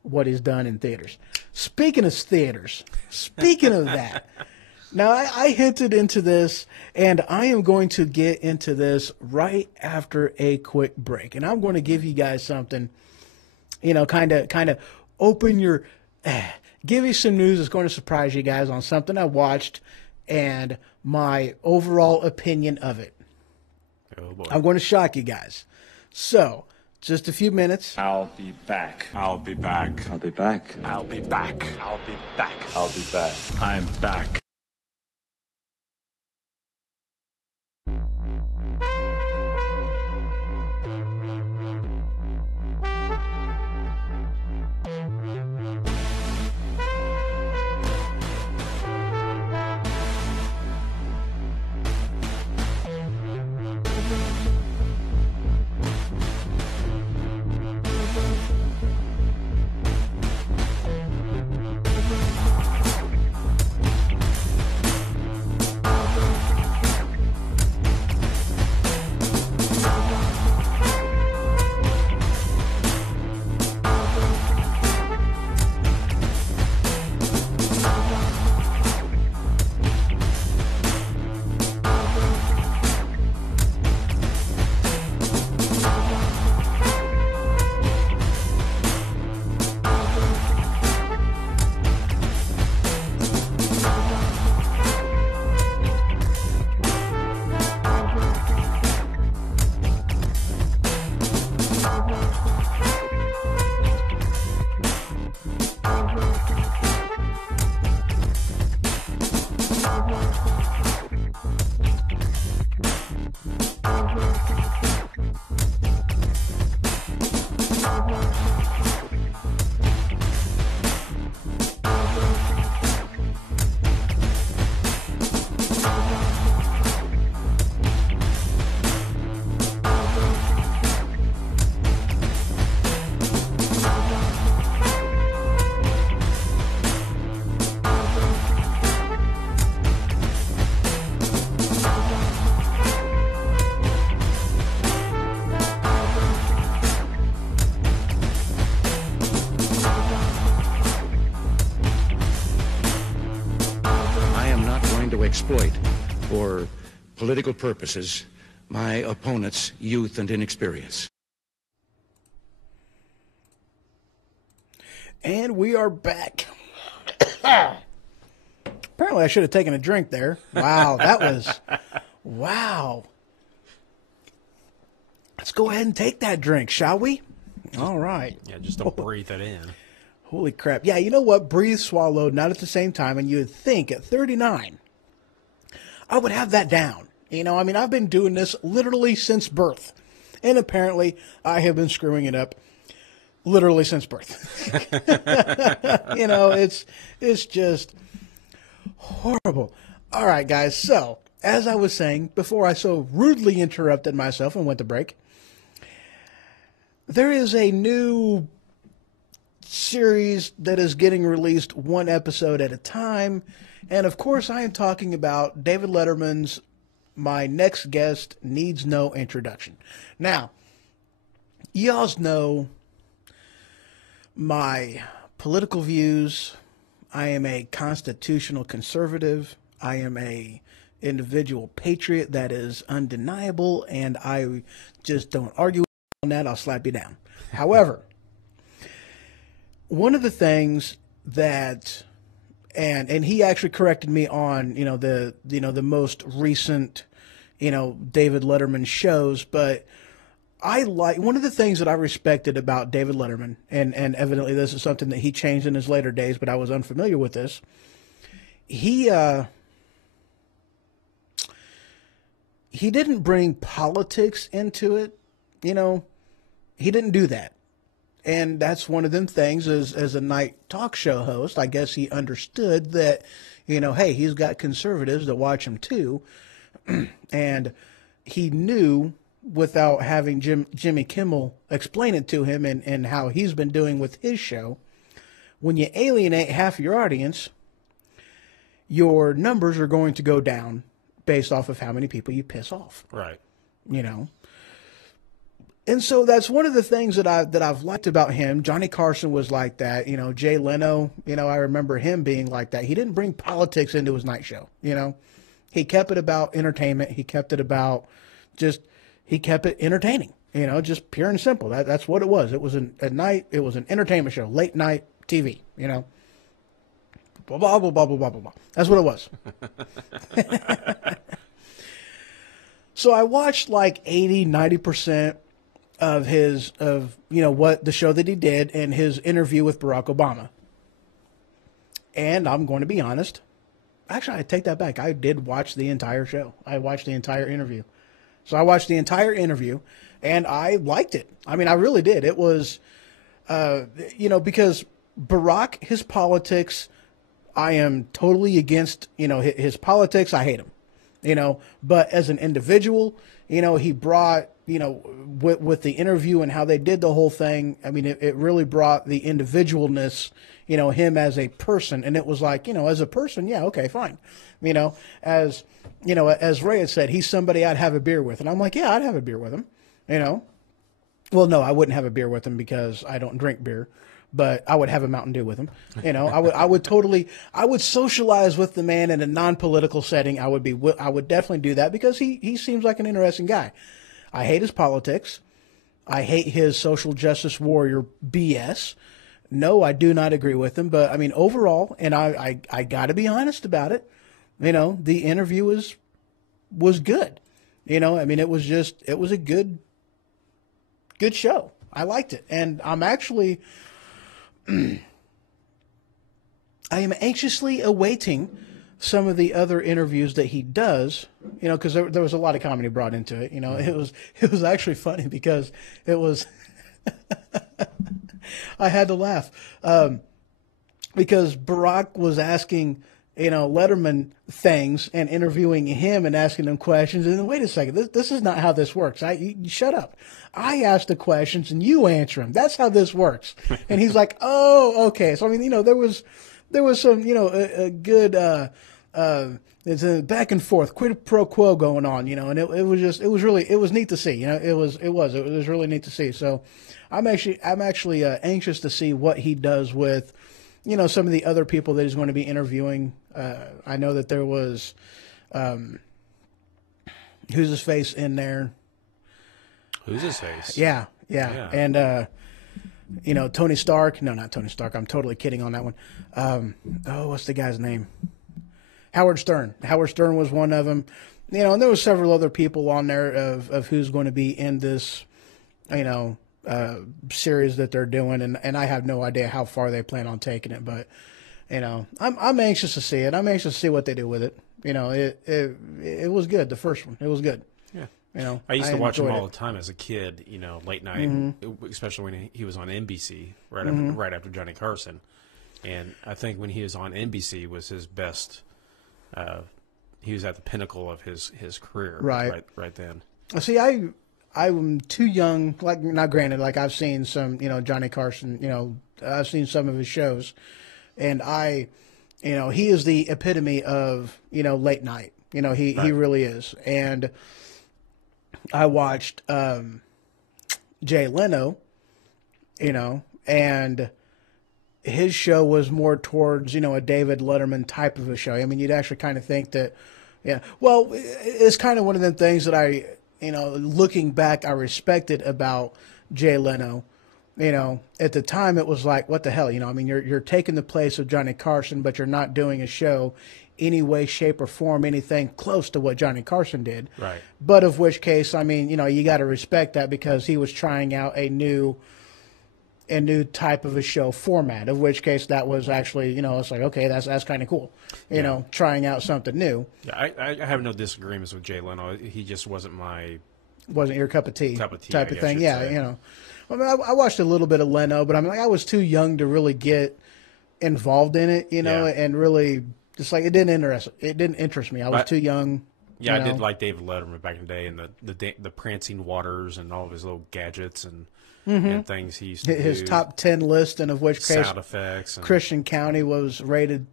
what he's done in theaters. Speaking of theaters, speaking of that, now I hinted into this, and I am going to get into this right after a quick break. And I'm going to give you guys something, kind of open your, give you some news that's going to surprise you guys on something I watched and my overall opinion of it. Oh, boy. I'm going to shock you guys. So, just a few minutes. I'll be back. I'll be back. I'll be back. I'll be back. I'll be back. I'll be back. I'm back. trying to exploit, for political purposes, my opponent's youth and inexperience. And we are back. Apparently I should have taken a drink there. Wow, that was... Wow. Let's go ahead and take that drink, shall we? All right. Yeah, just don't breathe it in. Holy crap. Yeah, you know what? Breathe, swallow, not at the same time. And you would think at 39, I would have that down. You know, I mean, I've been doing this literally since birth. And apparently I have been screwing it up literally since birth. You know, it's just horrible. All right, guys. So, as I was saying before I so rudely interrupted myself and went to break, there is a new series that is getting released one episode at a time. And of course, I am talking about David Letterman's My Next Guest Needs No Introduction. Now, y'all know my political views. I am a constitutional conservative. I am a individual patriot that is undeniable, and I just don't argue on that. I'll slap you down. However, one of the things that, and he actually corrected me on, the most recent, David Letterman shows, but I like, one of the things that I respected about David Letterman, and evidently this is something that he changed in his later days, but I was unfamiliar with this. He didn't bring politics into it. He didn't do that. And that's one of them things as a night talk show host. I guess he understood that, hey, he's got conservatives that watch him too. And he knew, without having Jimmy Kimmel explain it to him and how he's been doing with his show, when you alienate half your audience, your numbers are going to go down based off of how many people you piss off. Right. And so that's one of the things that I've liked about him. Johnny Carson was like that. Jay Leno, I remember him being like that. He didn't bring politics into his night show. He kept it about entertainment. He kept it about he kept it entertaining, just pure and simple. That's what it was. It was at night. It was an entertainment show, late night TV, blah, blah, blah, blah, blah, blah, blah. That's what it was. So I watched like 80-90% of what the show that he did and his interview with Barack Obama. And I'm going to be honest. Actually, I take that back. I did watch the entire show. I watched the entire interview. So I watched the entire interview and I liked it. I mean, I really did. It was, because Barack, his politics, I am totally against, his politics. I hate him, but as an individual, he brought, with the interview and how they did the whole thing. I mean, it really brought the individualness, him as a person. And it was like, as a person, yeah, okay, fine. As Ray had said, he's somebody I'd have a beer with. And I'm like, yeah, I'd have a beer with him, Well, no, I wouldn't have a beer with him because I don't drink beer. But I would have a Mountain Dew with him. I would socialize with the man in a non-political setting. I would definitely do that because he seems like an interesting guy. I hate his politics. I hate his social justice warrior BS. No, I do not agree with him. But I mean, overall, and I got to be honest about it. The interview was good. I mean, it was a good show. I liked it, and I'm actually. I am anxiously awaiting some of the other interviews that he does, because there was a lot of comedy brought into it. It was actually funny because it was, I had to laugh, because Barack was asking, Letterman things and interviewing him and asking him questions. And then, wait a second, this is not how this works. You shut up. I ask the questions and you answer them. That's how this works. And he's like, oh, okay. So, I mean, there was some, a good, it's a back and forth, quid pro quo going on, and it was neat to see, it was really neat to see. So I'm actually anxious to see what he does with, some of the other people that he's going to be interviewing. I know that there was, who's his face in there? Who's his face? Yeah. And, Tony Stark. No, not Tony Stark. I'm totally kidding on that one. What's the guy's name? Howard Stern. Howard Stern was one of them. And there was several other people on there of who's going to be in this, series that they're doing. And I have no idea how far they plan on taking it, but, I'm anxious to see it. I'm anxious to see what they do with it. It was good. The first one, it was good. Yeah. I used to watch him all the time as a kid, late night, especially when he was on NBC right after Johnny Carson. And I think when he was on NBC was his best, he was at the pinnacle of his career right then. See, I'm too young, like, not granted, like I've seen some, Johnny Carson, I've seen some of his shows, and he is the epitome of, late night. He really is. And I watched Jay Leno, and his show was more towards, a David Letterman type of a show. I mean, you'd actually kind of think that, well, it's kind of one of them things that I, looking back, I respected about Jay Leno. At the time it was like, what the hell, I mean, you're taking the place of Johnny Carson, but you're not doing a show any way, shape, or form, anything close to what Johnny Carson did. Right. But of which case, I mean, you got to respect that because he was trying out a new type of a show format, of which case that was actually, it's like, okay, that's kind of cool, trying out something new. Yeah, I have no disagreements with Jay Leno. He just wasn't your cup of tea type of thing. Yeah, say. I mean, I watched a little bit of Leno, but I mean, I was too young to really get involved in it, and really just like it didn't interest me. I was too young. Yeah, I did like David Letterman back in the day, and the prancing waters and all of his little gadgets and things he used to do. His top 10 list, and of which case sound effects. Christian County was rated,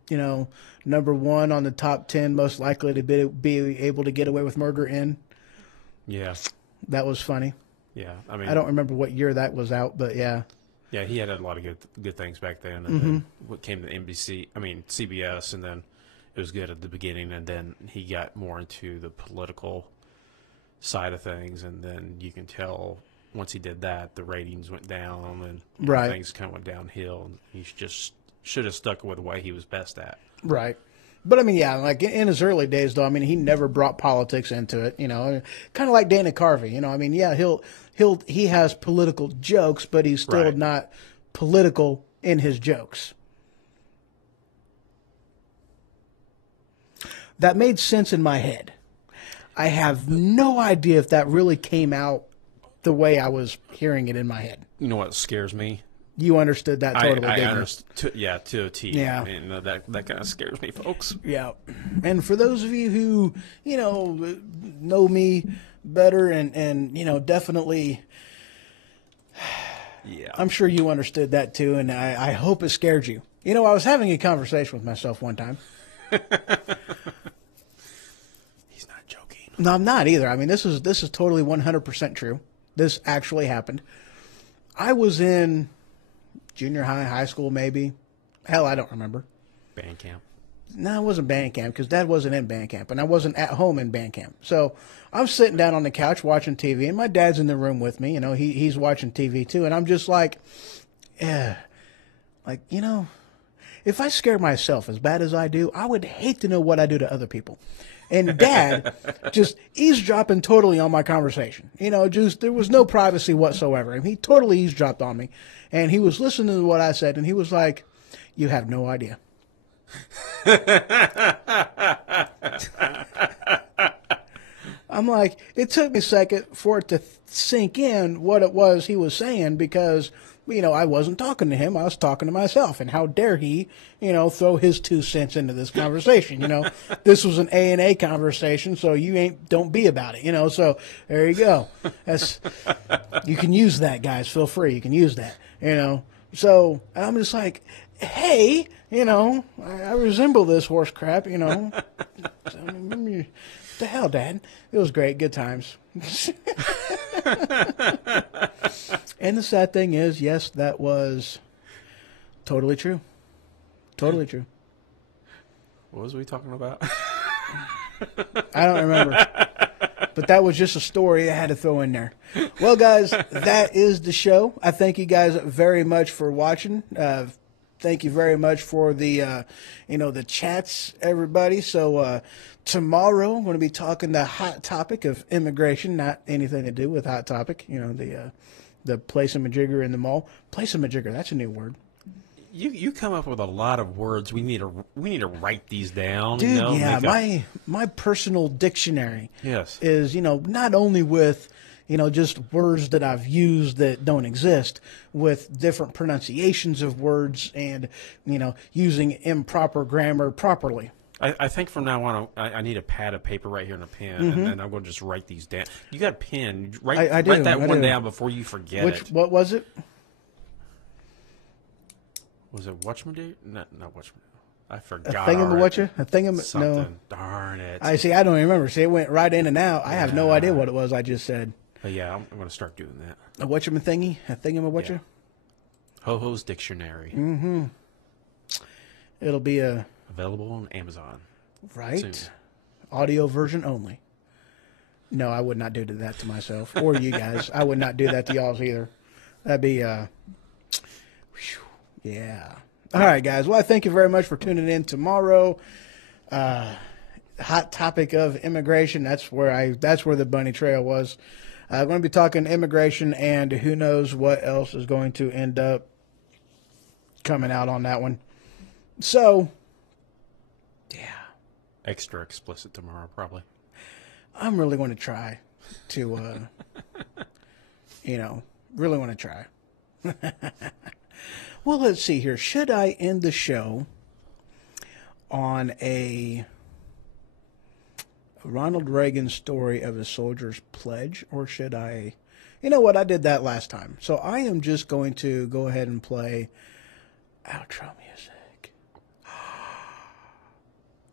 number 1 on the top 10 most likely to be able to get away with murder in. Yeah, that was funny. Yeah, I mean, I don't remember what year that was out, but yeah. Yeah, he had a lot of good things back then, and then what came to CBS, and then it was good at the beginning, and then he got more into the political side of things, and then you can tell once he did that, the ratings went down, and things kind of went downhill, and he just should have stuck with what he was best at. Right. But I mean, yeah, like in his early days, though, I mean, he never brought politics into it, kind of like Dana Carvey, I mean, yeah, he has political jokes, but he's still not political in his jokes. That made sense in my head. I have no idea if that really came out the way I was hearing it in my head. You know what scares me? You understood that totally, I didn't understood, to a T. Yeah. And that kind of scares me, folks. Yeah. And for those of you who, know me better and definitely, yeah, I'm sure you understood that too, and I hope it scared you. I was having a conversation with myself one time. He's not joking. No, I'm not either. I mean, this is totally 100% true. This actually happened. I was in junior high school, maybe. Hell, I don't remember. Band camp. No, it wasn't band camp because Dad wasn't in band camp, and I wasn't at home in band camp. So I'm sitting down on the couch watching TV, and my dad's in the room with me. He's watching TV too, and I'm just like, yeah, like, if I scare myself as bad as I do, I would hate to know what I do to other people. And Dad just eavesdropping totally on my conversation. Just there was no privacy whatsoever. And he totally eavesdropped on me. And he was listening to what I said, and he was like, "You have no idea." I'm like, it took me a second for it to sink in what it was he was saying because, I wasn't talking to him. I was talking to myself. And how dare he, throw his 2 cents into this conversation. This was an A&A conversation, so don't be about it, So there you go. You can use that, guys. Feel free. You can use that, So I'm just like, hey, I resemble this horse crap, What the hell, Dad? It was great. Good times. And the sad thing is, yes, that was totally true. Totally true. What was we talking about? I don't remember. But that was just a story I had to throw in there. Well, guys, that is the show. I thank you guys very much for watching. Thank you very much for the, the chats, everybody. So tomorrow I'm going to be talking the hot topic of immigration, not anything to do with Hot Topic. The place-a-majigger in the mall. Place-a-majigger, that's a new word. You come up with a lot of words. We need to write these down. Dude, yeah, my personal dictionary Yes. is, not only with, just words that I've used that don't exist, with different pronunciations of words and, using improper grammar properly. I think from now on, I need a pad of paper right here and a pen, and then I'm going to just write these down. You got a pen. I do, write that I one do. down before you forget it. What was it? Was it Watchman? Not Watchman. I forgot. Something. No. Darn it. I see. I don't remember. See, it went right in and out. I have no idea what it was I just said. But yeah, I'm going to start doing that. A whatchamathingy? A thingamawatcha? Yeah. Ho-Ho's Dictionary. Mm-hmm. It'll be Available on Amazon. Right. Soon. Audio version only. No, I would not do that to myself or you guys. I would not do that to y'all either. That'd be yeah. All right, guys. Well, I thank you very much for tuning in tomorrow. Hot topic of immigration. That's where the bunny trail was. I'm going to be talking immigration, and who knows what else is going to end up coming out on that one. So, yeah. Extra explicit tomorrow, probably. I'm really going to try to, really want to try. Well, let's see here. Should I end the show on a Ronald Reagan story of a soldier's pledge, or should I? You know what? I did that last time. So I am just going to go ahead and play outro music.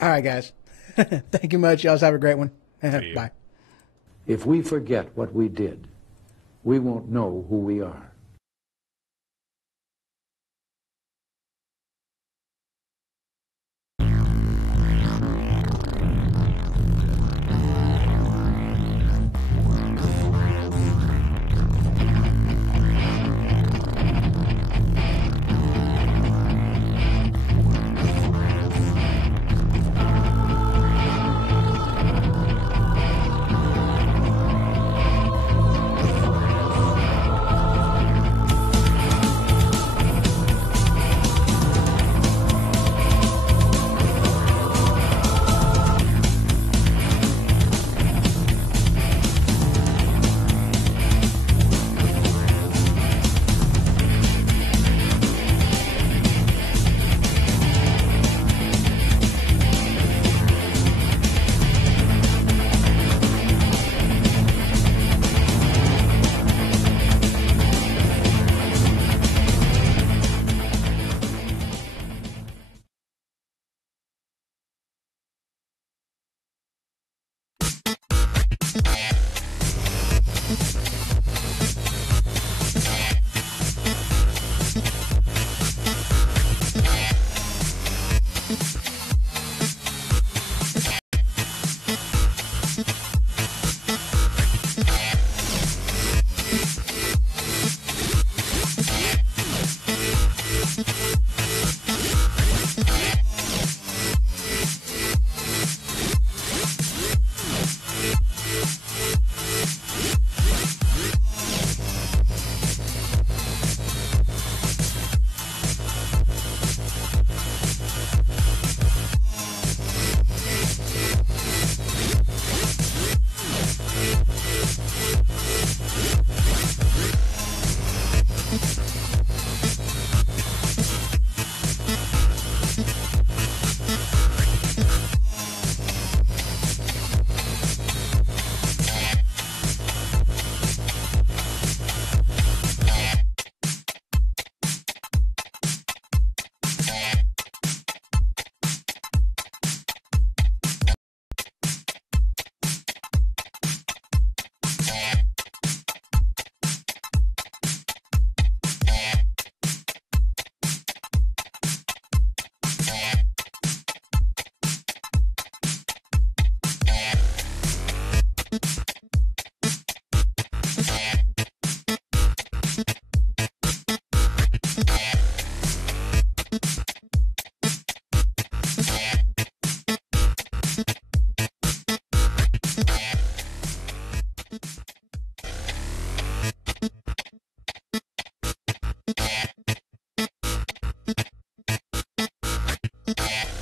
All right, guys. Thank you much. Y'all have a great one. Bye. If we forget what we did, we won't know who we are. Bye.